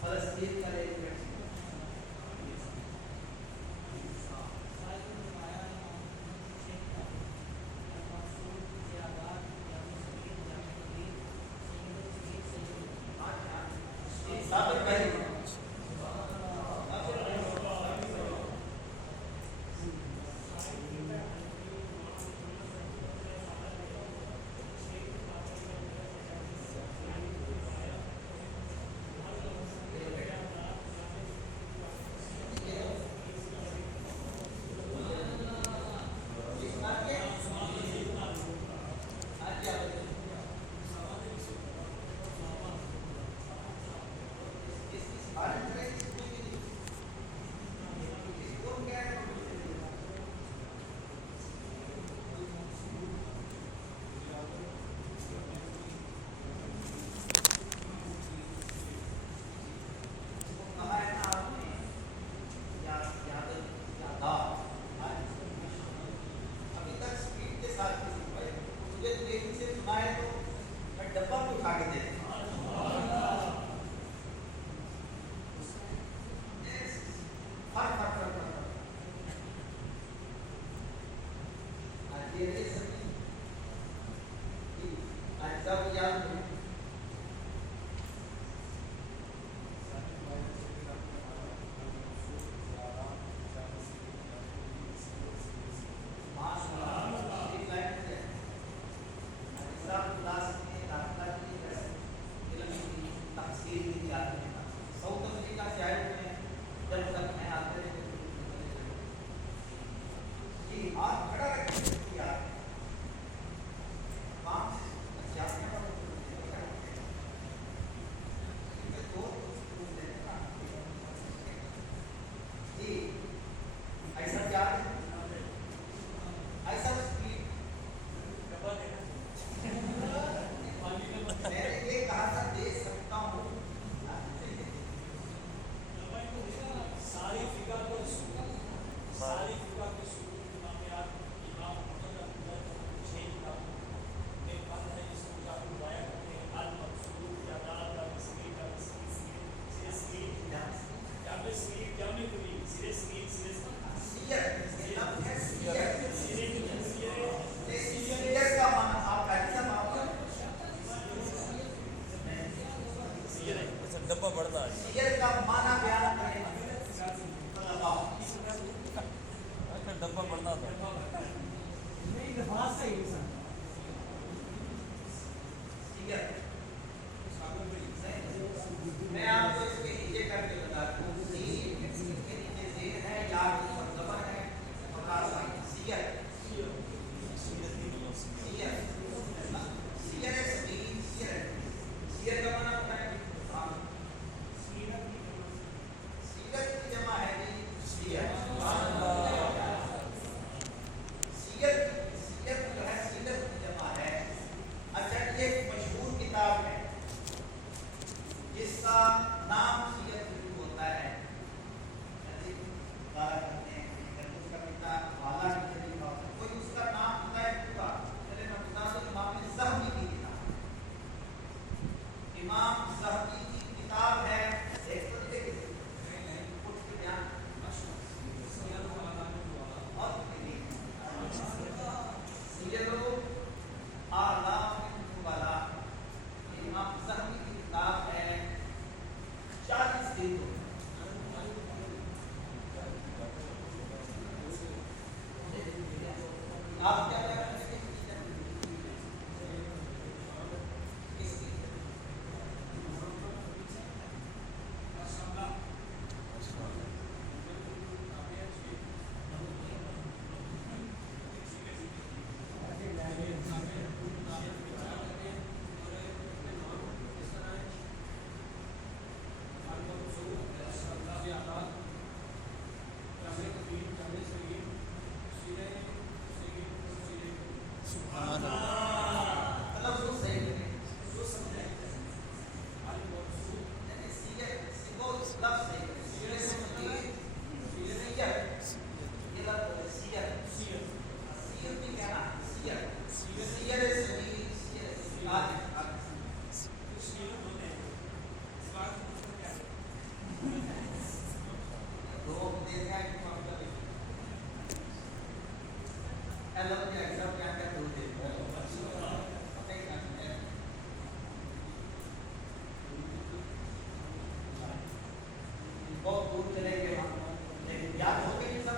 فلسطین کا ایک ڈبہ بڑھتا ہے سیر کا معنی بیان کریں ڈبہ بڑھتا تھا میں آپ کو اس کے نیچے کر کے بتا دوں سیر اس کے نیچے زیر ہے یا اور زبر ہے سیر سیر کا معنی ہوتا ہے سیرت کی جمع ہے سیرت جو ہے سیرت کی جمع ہے. اچھا یہ ایک مشہور کتاب ہے جس کا نام سیرت شروع ہوتا ہے اس کا پتا والا کوئی اس کا نام ہوتا ہے پورا. چلے میں بتا دوں امام ذہبی کی کتاب امام ذہبی کی کتاب ہے ایک امام ذہبی کی کتاب ہے 40 دن آپ کیا بہت دور چلے گئے لیکن یاد ہو گئی سب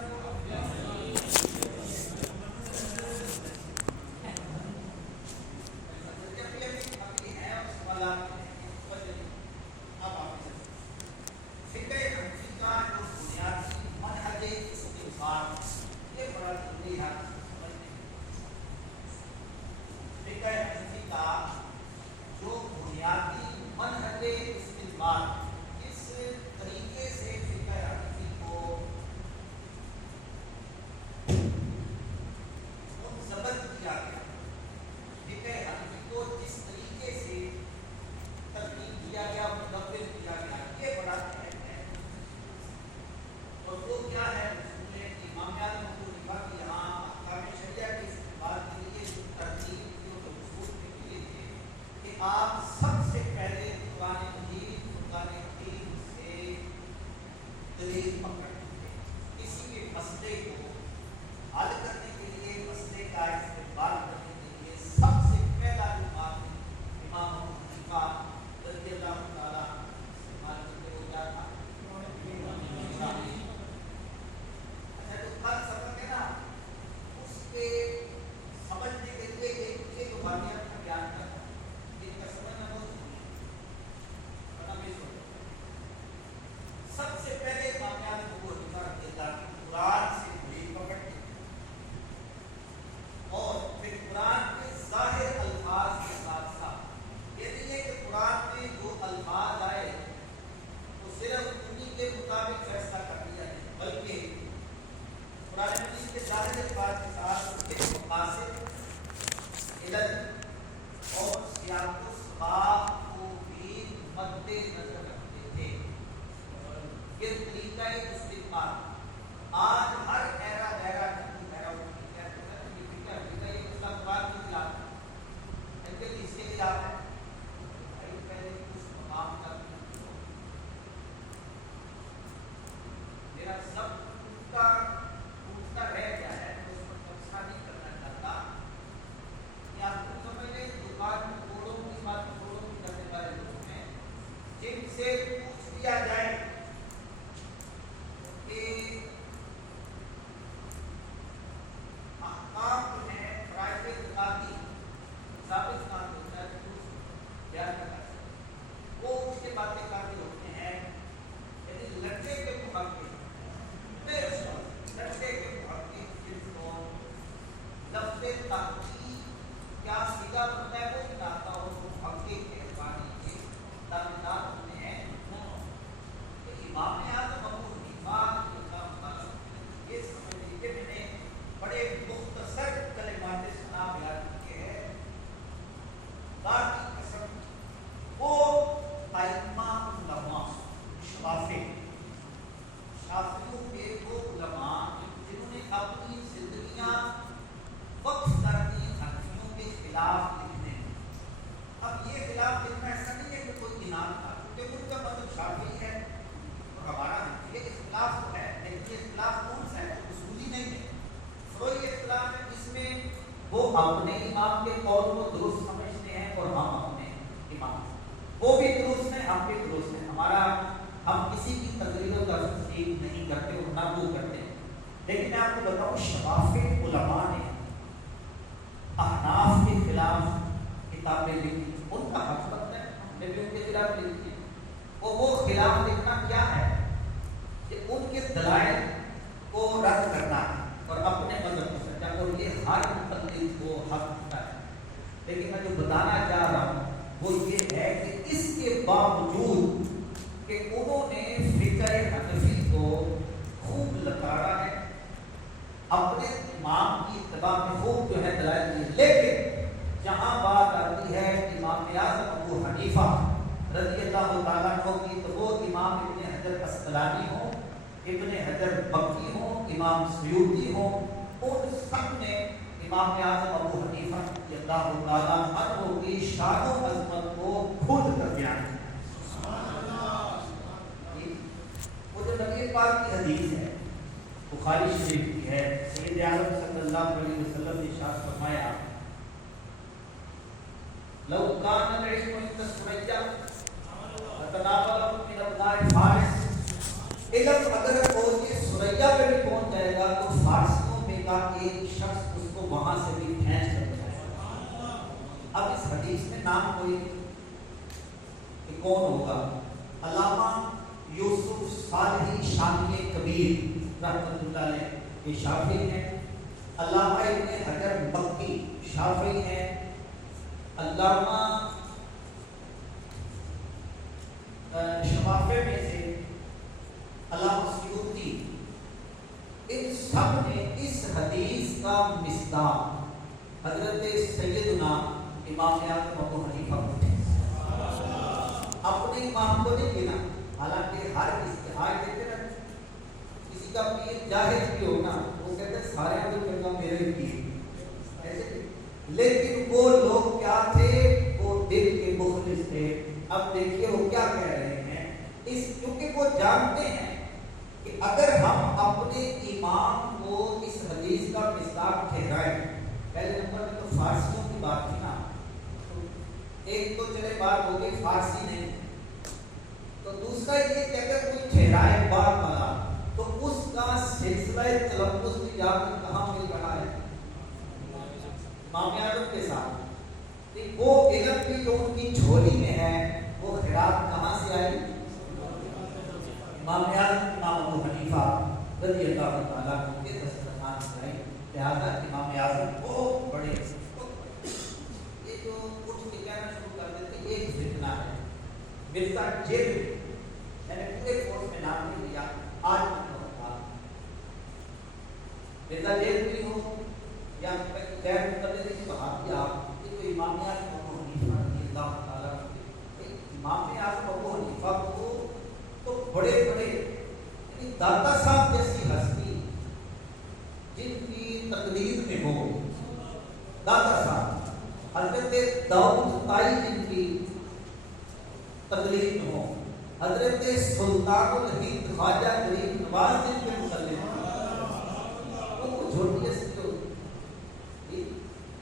سے اپنے امام کے قول کو درست سمجھتے ہیں اور ہم اپنے امام، وہ بھی درست ہیں ہم بھی درست ہیں، ہمارا ہم کسی کی تقریر و تصدیق نہیں کرتے اور نہ وہ کرتے ہیں۔ لیکن میں آپ کو بتاؤں شفافی علماء نے احناف کے خلاف کتابیں لکھی، ان کا حق بنتا ہے، ہم نے بھی ان کے خلاف لکھی ہے، اور وہ خلاف لکھنا کیا ہے کہ ان کے دلائل کو رد کرنا ہے اور اپنے مذہب کو سچا، اور یہ ہر مقلد کو حق ہوتا ہے۔ لیکن میں جو بتانا چاہ رہا ہوں وہ یہ ہے کہ اس کے باوجود کہ انہوں نے فقہ حنفی کو خوب لتاڑا ہے، اپنے امام کی اتباع میں خوب جو ہے دلائل دی، لیکن جہاں بات آتی ہے امام اعظم ابو حنیفہ رضی اللہ تعالیٰ عنہ کی، تو وہ امام ابن حجر عسقلانی ہوں، ابن حجر مکی ہوں، امام سیوطی ہوں، ان سب نے امام اعظم ابو حنیفہ رضی اللہ تعالیٰ عنہ کی شان و عظمت کو کھول کر بیان کیا۔ وہ جو نبی پاک کی حدیث ہے بخاری شریف کی ہے، سید عالم صلی اللہ علیہ وسلم نے ارشاد فرمایا لو کان العلم عند الثریا فتناول من ابناء فارس، علم اگر پہنچے ثریا پہ بھی پہنچ جائے گا تو فارسیوں میں کا ایک شخص اس کو وہاں سے بھی کھینچ کر جائے گا۔ اب اس حدیث میں نام کوئی کہ کون ہوگا؟ علامہ یوسف صالحی شامی کبیر رحمۃ اللہ علیہ یہ شافعی ہیں، علامہ ابن حجر مکی شافعی ہیں، علامہ شفافے میں سے علامہ سیوطی، ان سب نے اس حدیث کا مصداق حضرت سیدنا امام اعظم ابو حنیفہ کو اپنے امام کو نہیں گنا، حالانکہ ہر استحاج دیتے نا، کسی کا پیر جاہد بھی ہوگا وہ کہتے ہیں سارے عمل کرنا میرے ہی پیر ایسے، لیکن وہ لوگ کیا تھے؟ وہ دل کے مخلص تھے۔ اب دیکھیے وہ کیا کہہ رہے ہیں، اس کیونکہ وہ جانتے ہیں کہ اگر ہم اپنے امام کو اس حدیث کا مصداق ٹھہرائیں، پہلے نمبر میں تو فارسیوں کی بات تھی نا، ایک تو چلے بات ہو گئی فارسی نہیں، تو دوسرا یہ کہ اگر کوئی ٹھہرائے بات والا تو اس کا سلسلہ تلفظ بھی جا کر کہاں مل رہا ہے؟ امام اعظم کے ساتھ۔ وہ علم بھی جو ان کی جھولی میں ہے وہ خیرات کہاں سے آئی؟ امام اعظم امام ابو حنیفہ رضی اللہ تعالیٰ عنہ کے دسترخوان سے آئی، لہٰذا امام اعظم بہت بڑے، یہ جو اٹھ کے کہنا شروع کر دیتے یہ فتنہ ہے۔ مرزا جیل میں نے پورے کورس میں نام نہیں لیا، آج میں بتا مرزا جیل بھی ہو یا غیر مقلد کی بات کیا، یہ تو امام اعظم ابو حنیفہ رضی اللہ تعالیٰ عنہ، امام اعظم ابو حنیفہ کو تو بڑے بڑے یعنی داتا صاحب جیسی ہستی جن کی تقریر میں ہو، داتا صاحب حضرت داؤد طائی جن کی تقریر میں ہو، حضرت سلطان الہند خواجہ غریب نواز جن کے متعلق وہ چھوٹی ہستی ہوتی،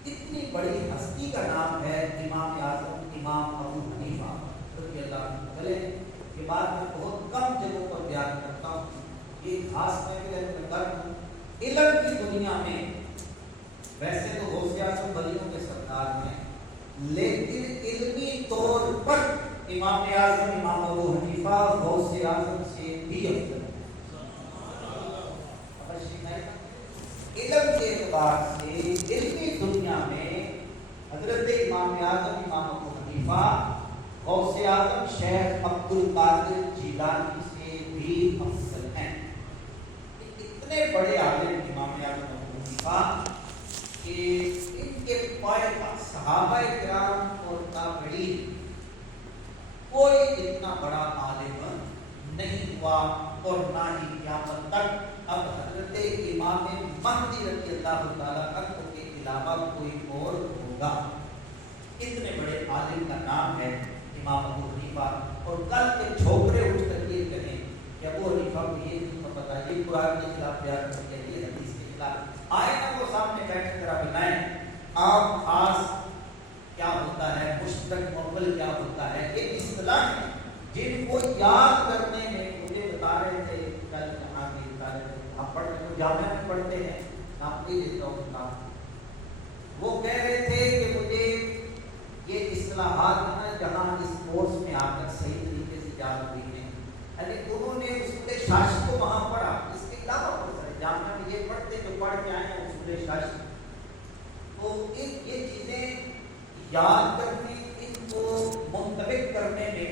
اتنی بڑی ہستی کا نام ہے امام اعظم امام ابو حنیفہ رضی اللہ عنہ۔ چلے یہ بات میں بہت کم جگہوں پر بیان کرتا ہوں، یہ خاص میں کرتا ہوں علم کی دنیا میں، ویسے تو غوث اعظم ولیوں کے سردار ہیں، لیکن علمی طور پر امام اعظم امام ابو حنیفہ غوث اعظم سے بھی افضل ہے۔ علم کے اعتبار سے علمی دنیا میں حضرت امام اعظم امام ابو حنیفہ غوث اعظم شیخ عبد القادر جیلانی سے بھی افضل ہیں۔ اتنے بڑے عالم امام اعظم ابو حنیفہ کہ ان کے پائے صحابہ کرام اور تابعین کوئی اتنا بڑا عالم نہیں ہوا اور نہ ہی قیامت تک اب حضرت امام مہدی رضی اللہ تعالیٰ عنہ کے علاوہ کوئی اور ہوگا۔ اتنے بڑے عالم کا نام ہے امام ابو حنیفہ، اور کل کے چھوکرے اٹھ کر یہ کہیں کہ ابو حنیفہ کو یہ نہیں پتا، یہ قرآن کے خلاف بیان کرتے، یہ حدیث کے خلاف، آئے نا وہ سامنے بیٹھ کر بنائیں، جامعہ میں پڑھتے ہیں، نام نہیں لیتا ہوں کا، وہ کہہ رہے تھے کہ مجھے یہ اصطلاحات نا جہاں اس کورس میں آ کر صحیح طریقے سے جان ہوئی ہیں، یعنی انہوں نے اصول شاشی کو وہاں پڑھا، اس کے علاوہ بہت سارے جامعہ میں یہ پڑھتے جو پڑھ کے آئے ہیں اصول شاشی، تو یہ چیزیں یاد کرنے، ان کو منطبق کرنے میں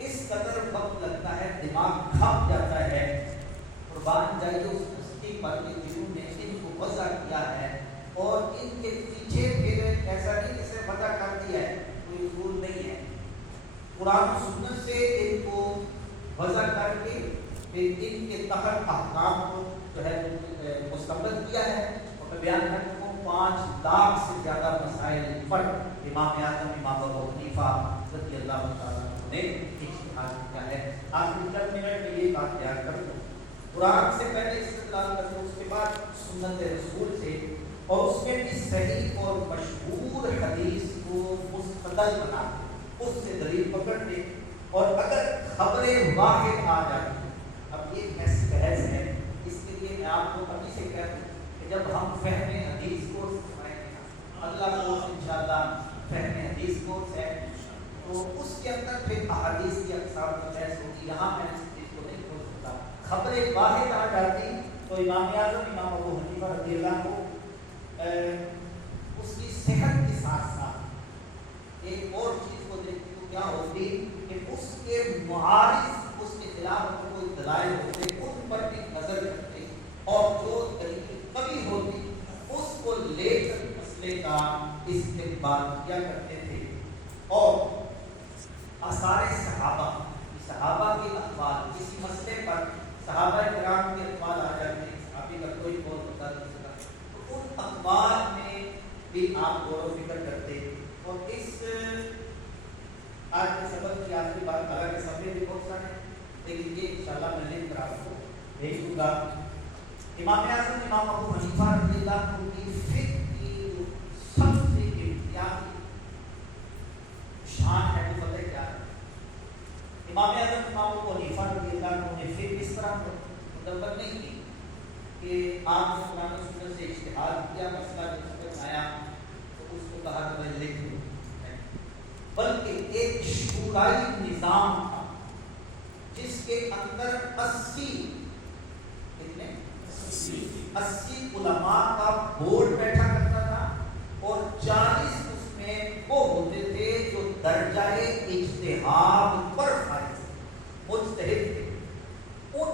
اس قدر وقت لگتا ہے، دماغ کھپ جاتا ہے۔ قربان جائیے اس ہستی پر کہ جنہوں نے ان کو وضع کیا ہے، اور ان کے پیچھے پھر ایسا نہیں کہ صرف وضع کر دیا ہے، کوئی اصول نہیں ہے، قرآن و سنت سے ان کو وضع کر کے پھر ان کے تحت احکام کو جو ہے مستمد کیا ہے، اور میں بیان کرتا ہوں 5 لاکھ سے زیادہ مسائل پر امام اعظم امام ابو حنیفہ رضی اللہ تعالیٰ عنہ نے اجتہاد کیا ہے۔ آخری چند منٹ میں یہ بات بیان کر دوں، قرآن سے پہلے استدلال کرتے اس کے بعد سنت رسول سے، اور اس میں بھی صحیح اور مشہور حدیث کو مستدل بنا کے اس سے دلیل پکڑتے، اور اگر خبر واحد آ جاتی، اب یہ بحث ہے، اس کے لیے میں آپ کو ابھی سے کہہ دوں کہ جب ہم فہم حدیث کورس کرائیں گے، اگلا کورس انشاءاللہ فہم حدیث کورس ہے، تو اس کے اندر پھر احادیث کی اقسام کی بحث ہوگی، یہاں میں اس چیز کو نہیں کھول سکتا۔ خبر واحد آ جاتی تو امام اعظم امام ابو حنیفہ رضی اللہ کو اس کی صحت کے ساتھ ساتھ ایک اور چیز کو دیکھتے تو کیا ہوتی کہ اس کے معارض، اس کے خلاف کوئی دلائل ہوتے ان پر بھی نظر رکھتے، اور جو دلیل قوی ہوتی اس کو لے کر مسئلے کا استنباط کیا کرتے تھے۔ اور آثار صحابہ کے اقوال، کسی مسئلے پر صحابہ کرام کے اقوال آ جاتے ہیں، صحابی کا کوئی قول بتا نہیں سکتا، تو ان اقوال میں بھی آپ غور و فکر کرتے۔ اور اس آج کے سبق کی آخری بات، حالانکہ صفحے بھی بہت سارے ہیں لیکن یہ انشاءاللہ میں لکھ کر آپ کو بھیج دوں گا۔ امام اعظم امام ابو حنیفہ رضی اللہ عنہ کی فقہ کی جو سب سے امتیازی شان ہے وہ پتہ کیا ہے؟ امام اعظم امام ابو حنیفہ رضی اللہ عنہ نے فقہ اس طرح مدبر نہیں کی کہ آپ نے قرآن و سنت سے اجتہاد کیا، مسئلہ جو سمجھ آیا تو اس کو کہا کہ میں لکھ دوں، بلکہ ایک شورائی نظام تھا جس کے اندر 80 علماء کا بورڈ بیٹھا کرتا تھا، اور 40 اس میں وہ ہوتے تھے جو درجہ اجتہاد پر فائز مجتہد تھے۔ ان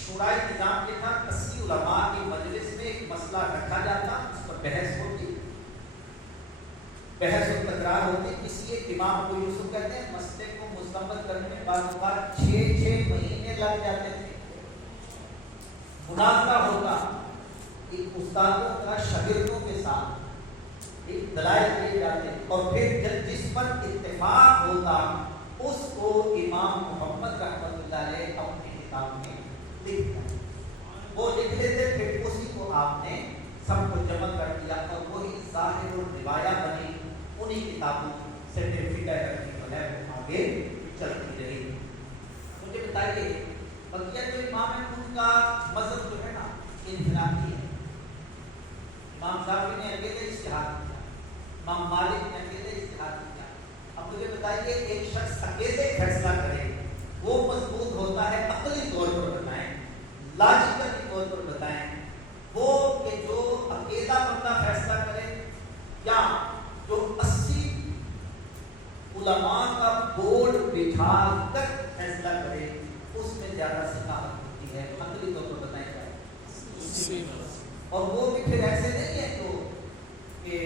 شورائی نظام کے تحت 80 علماء کی مجلس میں ایک مسئلہ رکھا جاتا، اس پر بحث ہوتی، بحث و تکرار ہوتی، کسی ایک امام کو یوسف کہتے ہیں، مسئلے کو مستمد کرنے میں بعض اوقات 6 مہینے لگ جاتے تھے، مناظرہ ہوتا ایک استادوں کا شاگردوں کے ساتھ، ایک دلائل دیے جاتے، اور پھر جس پر اتفاق ہوتا اس کو امام محمد رحمۃ اللہ علیہ اپنی کتاب میں لکھتا، وہ لکھ لیتے، پھر اسی کو آپ نے سب کو جمع کر دیا، اور وہی ظاہر و روایہ بنی، انہی کتابوں سے پھر فقہ حنفی جو ہے وہ آگے چلتی رہی۔ مجھے بتائیے بقیہ جو امام ہیں ان کا مذہب جو ہے نا انفرادی ہے، امام شافعی نے اکیلے اجتہاد کیا، امام مالک نے اکیلے اجتہاد کیا، اب مجھے بتائیے ایک شخص اکیلے فیصلہ کرے وہ مضبوط ہوتا ہے، عقلی طور پر بتائیں، لاجیکلی طور پر بتائیں، وہ کہ جو اکیلا بندہ فیصلہ کرے یا جو 80 علماء کا بورڈ بٹھا کر فیصلہ کرے، اس میں زیادہ صحت ہوتی ہے، عقلی طور پر بتائیں کیا، اور وہ بھی پھر ایسے نہیں ہے تو کہ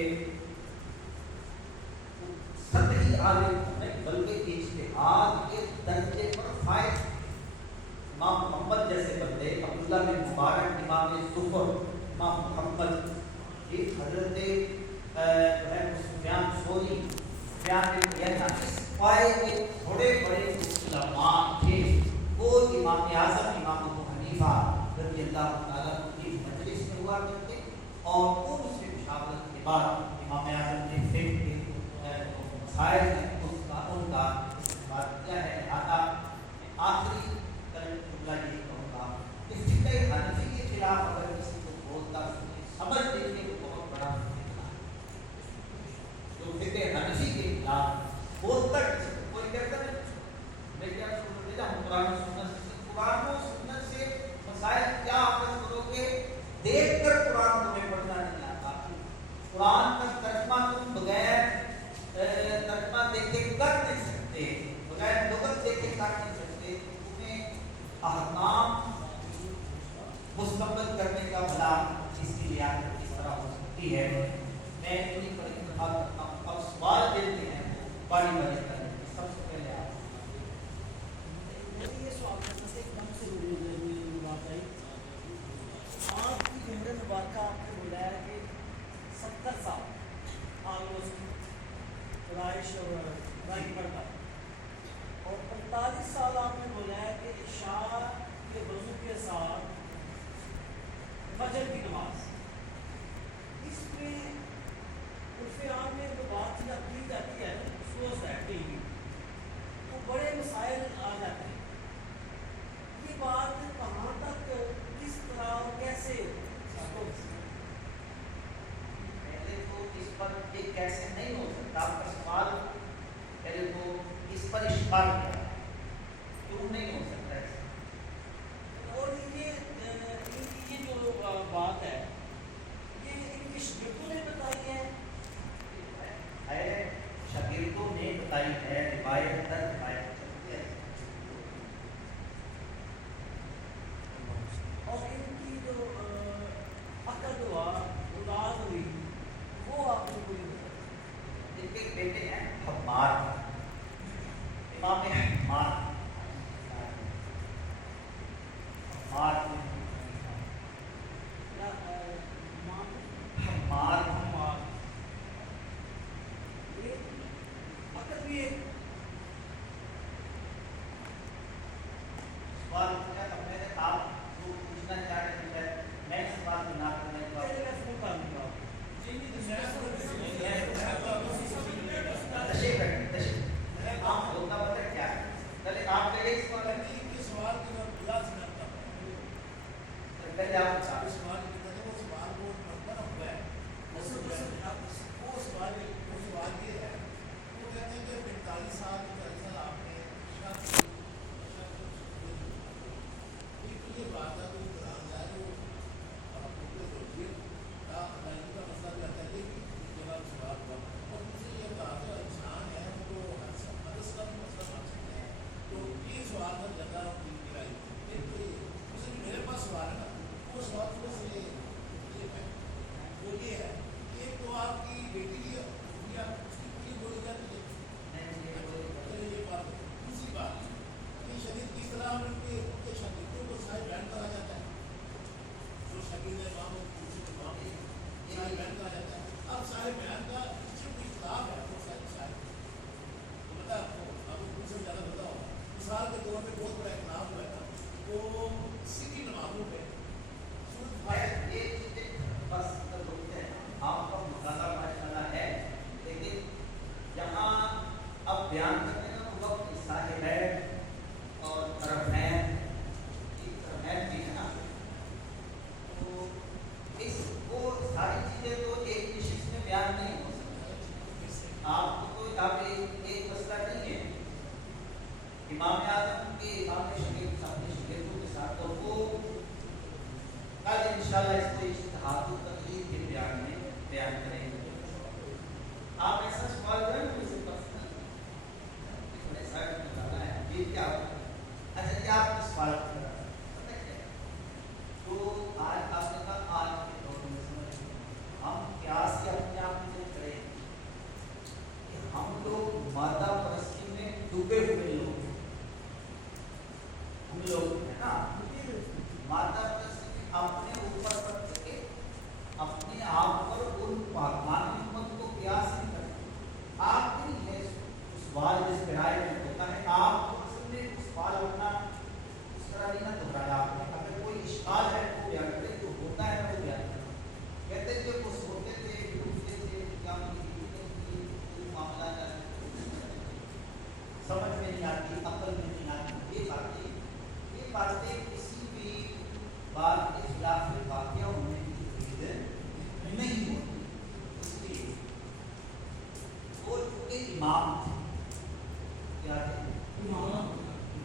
سطحی عالم نہیں، بلکہ اجتہاد کے درجے پر فائز، امام محمد جیسے بندے، عبداللہ بن مبارک، امام زفر، امام محمد، یہ حضرت سفیان ثوری، سفیان بن عیینہ، اس پائے کے تھوڑے بڑے علماء تھے، وہ امام اعظم امام ابو حنیفہ رضی اللہ تعالیٰ کی مجلس میں ہوا کرتے، اور ان سے مشاورت کے بعد امام اعظم نے فقہ کے مسائل ہیں ان کا استعمال کیا ہے۔ لہٰذا آخری جملہ یہ کہوں گا کہ فقہ حنفی کے خلاف اگر چلے ہم قرآن و سنت سے مسائل کیا اخذ کرو گے؟ دیکھ کر قرآن تمہیں پڑھنا نہیں آتا، قرآن کا ترجمہ تم بغیر ترجمہ دیکھے کر نہیں سکتے، بغیر لغت دیکھے کر نہیں سکتے، تمہیں احکام مستقبل کرنے کا بلا اس کی ریاست کس طرح ہو سکتی ہے۔ میں انہیں پر اتفاق کرتا ہوں۔ اب سوال دیتے ہیں باری باری کریں، سب سے پہلے آپ یہ سوال کرنے سے ایک دم سے ہوئی بات آئی، آپ کی عمر مبارکہ آپ نے بولا ہے کہ 70 سال آلموسٹ رائش اور رائٹ پڑھتا ہے، اور 45 سال آپ نے بولا ہے کہ عشاء کے وضو کے ساتھ فجر کی نماز۔ اس میں عرف عام میں جو بات کی جاتی ہے سوز ہے ڈیلی، تو بڑے مسائل آ جاتے ہیں، یہ بات کہاں تک کس طرح اور کیسے پہلے تو اس پر یہ کیسے نہیں ہو سکتا، آپ کا سوال پہلے تو اس پر اشکال کیا ہے، کیوں نہیں ہو سکتا اس پر؟ اور یہ جو بات ہے یہ ان کی شگردوں نے بتائی ہے، شاگردوں نے بتائی ہے، روایت در روایت چلتی ہے، اور ان کی جو عقد ہوا اولاد ہوئی وہ آپ کو کوئی بتائی۔ ان کے بیٹے ہیں حمار، امام حمار، سوال کیا تھا میں نے، آپ جو پوچھنا چاہ رہے ہیں میں اس سوال میں نہ کرنے کا تشریح کریں، آپ ہوتا پتہ کیا ہے، پہلے آپ کا ایک سوال ہے، پہلے آپ بیان کرنے کا وقت صاحب ہے اور طرفین بھی ہے نا، تو اس وہ ساری چیزیں تو ایک نشست میں بیان نہیں ہو سکتی، آپ کو تو آپ ایک مسئلہ نہیں ہے امام اعظم کے امام شریف اپنے شریفوں کے ساتھ، تو وہ کل انشاءاللہ اس کو اجتہاد و تقلید کے بیان میں بیان کریں گے۔ آپ ایسا سوال کریں تو اسے کیا اچھا کیا آپ نے سوال کیا تو آج آپ نے کہا آج کے دور میں سمجھ ہم کیا سے اپنے آپ کو کریں کہ ہم لوگ مادہ پرستی میں ڈوبے ہوئے لوگ، ہم لوگ ہے نا مادہ پرستی میں اپنے اوپر رکھ سکے، اپنے آپ پر ان پاکان حکمت کو قیاس نہیں کرتے۔ آپ نہیں ہے سوال جس پرائے میں ہوتا ہے، آپ کو سوال اٹھنا اس طرح نہیں نہ دہرایا آپ نے، اگر کوئی اشکال ہے تو بیان کرے، جو ہوتا ہے وہ بیان کرے، کہتے تھے وہ سوتے تھے ڈوبتے تھے کیا معاملہ سمجھ میں نہیں آتی، عقل میں نہیں آتی، یہ باتیں کسی بھی بات کے خلاف واقعہ ہونے کی امید نہیں ہوتی، اس لیے وہ چونکہ امام تھے، کیا ہے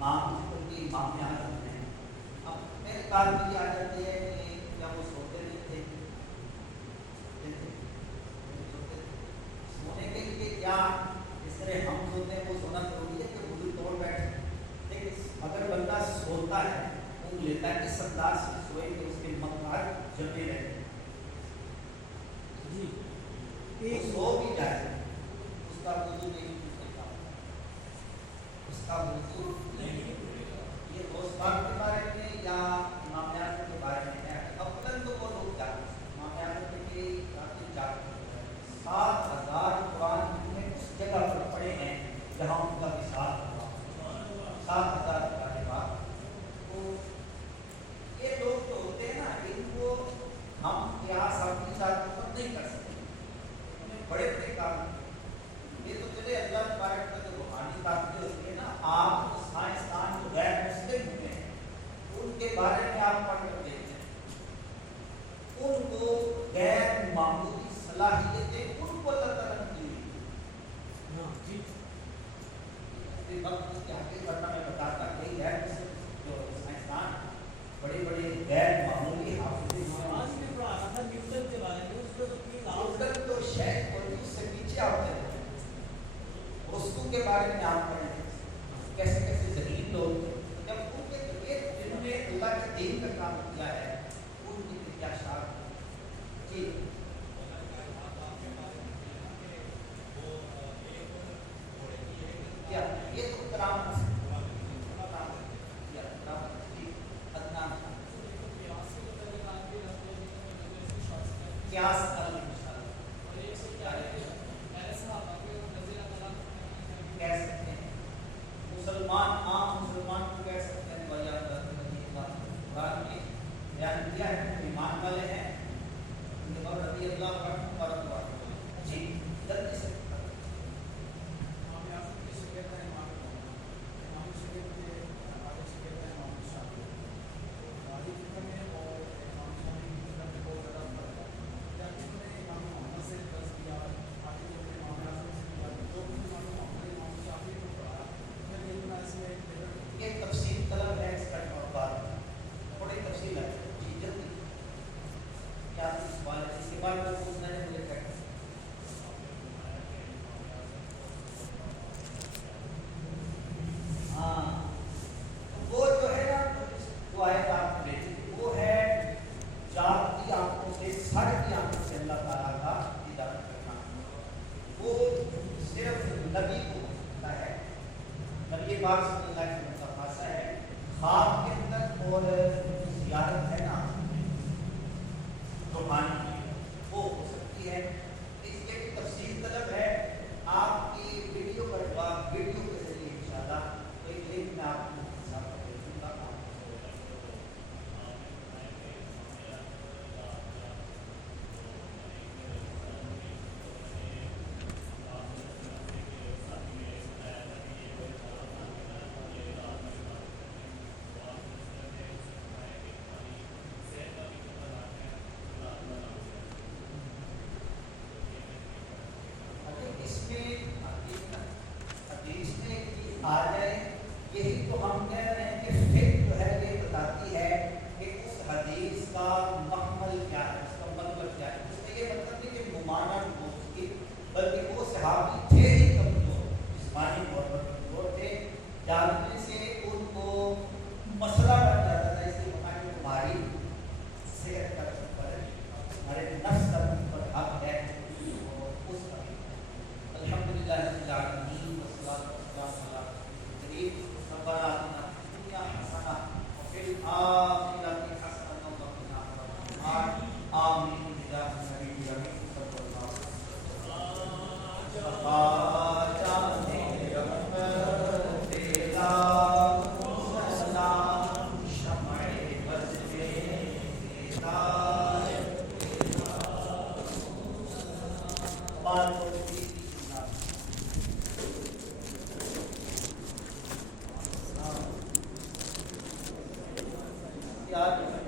امام کے امام اعظم ہیں. اب میرے بات بھی آ جاتی ہے کہ کیا وہ سوتے نہیں تھے؟ سونے کے لیے کیا اس طرح ہم سوتے ہیں وہ سونا ضروری ہے کہ وضو توڑ بیٹھے؟ لیکن اگر بندہ سوتا ہے اونگ لیتا ہے اس انداز سے سوئے کہ اس کے مقصد جمے رہتے ہیں جی ایک سو بھی جائے اس کا وضو نہیں ٹوٹے گا، اس کا وضو نہیں ٹوٹے گا. یہ دوستان کے بارے میں یا امام اعظم کے بارے میں ہے؟ اول تو وہ لوگ جاتے ہیں امام اعظم کے جاتے 7,000 قرآن میں اس جگہ پر پڑے ہیں جہاں ان کا وصال ہوا. 7,000 طالبات. تو یہ لوگ جو ہوتے ہیں نا ان کو ہم قیاس اپنی ذات پر نہیں کر سکتے، انہیں بڑے بڑے کام. یہ تو چلے اللہ تبارک کا جو روحانی طاقتیں ہوتی ہے نا، آپ سائنسدان جو غیر مسلم ہوتے ہیں ان کے بارے میں آپ پڑھ کر دیکھتے ہیں، ان کو غیر معمولی صلاحیتیں ان کو اللہ تعالیٰ نے دی ہوئی. ہاں جی اپنے وقت کے آگے بڑھنا میں بتاتا کہ غیر مسلم جو سائنسدان بڑے بڑے غیر معمولی حافظ آج میں پڑھا رہا تھا نیوٹن کے بارے میں، اس کو تو تین نیوٹن تو شاید اور اس سے پیچھے آتے ہیں. رستو کے بارے میں آپ پڑھیں کیسے کیسے ذہین لوگ تھے، جب ان کے ذریعے جنہوں نے اللہ کے دین کا کام کیا ہے ان کی کیا شان. جی کیا یہ تو کرام قیاس کہہ سکتے ہیں، مسلمان عام مسلمان کو کہہ سکتے ہیں. قرآن نے بیان کیا ہے ایمان والے ہیں اور رضی اللہ عنہ اور جی جلدی سے یہ تفصیل طلب ہے، اس کا جواب بعد تھوڑی تفصیل ہے. جی جلدی کیا سوال ہے؟ اس کے بعد میں پوچھنا ہے مجھے کیا ہاں وہ جو ہے نا وہ آیت آپ لے وہ ہے جاگتی آنکھوں سے سر کی آنکھوں سے اللہ تعالیٰ کا دیدار کرنا. وہ صرف نبی کو ہوتا ہے، نبی پاک صلی اللہ علیہ وسلم کا خاصہ ہے. خواب کے اندر اور زیارت ہے نا روحانی وہ ہو سکتی ہے. اس کے بھی تفصیل طلب ہے. آپ کی ویڈیو کا جواب ویڈیو کے ذریعے انشاءاللہ ایک لنک میں آپ کو دے دوں گا. آ جائے یہی تو ہم کہہ رہے ہیں کہ فکر جو ہے یہ بتاتی ہے کہ اس حدیث کا محمل کیا ہے، اس کا مطلب کیا ہے. اس میں یہ مطلب نہیں کہ ممانعت ہو اس کی، بلکہ وہ صحابی تھے ہی کمزور، جسمانی طور پر کمزور تھے. جاننے سے ان کو مسئلہ بن جاتا تھا. اس لیے ہماری ہماری صحت کا پر ہمارے نفس کا پر حق ہے اور اس کا الحمدللہ رب العالمین والصلاۃ والسلام علی ربنا آتنا فی الدنیا حسنہ وفی الآخرۃ حسنہ وقنا عذاب النار. آمین بجاہ نبی کریم صلی اللہ علیہ وسلم. یاد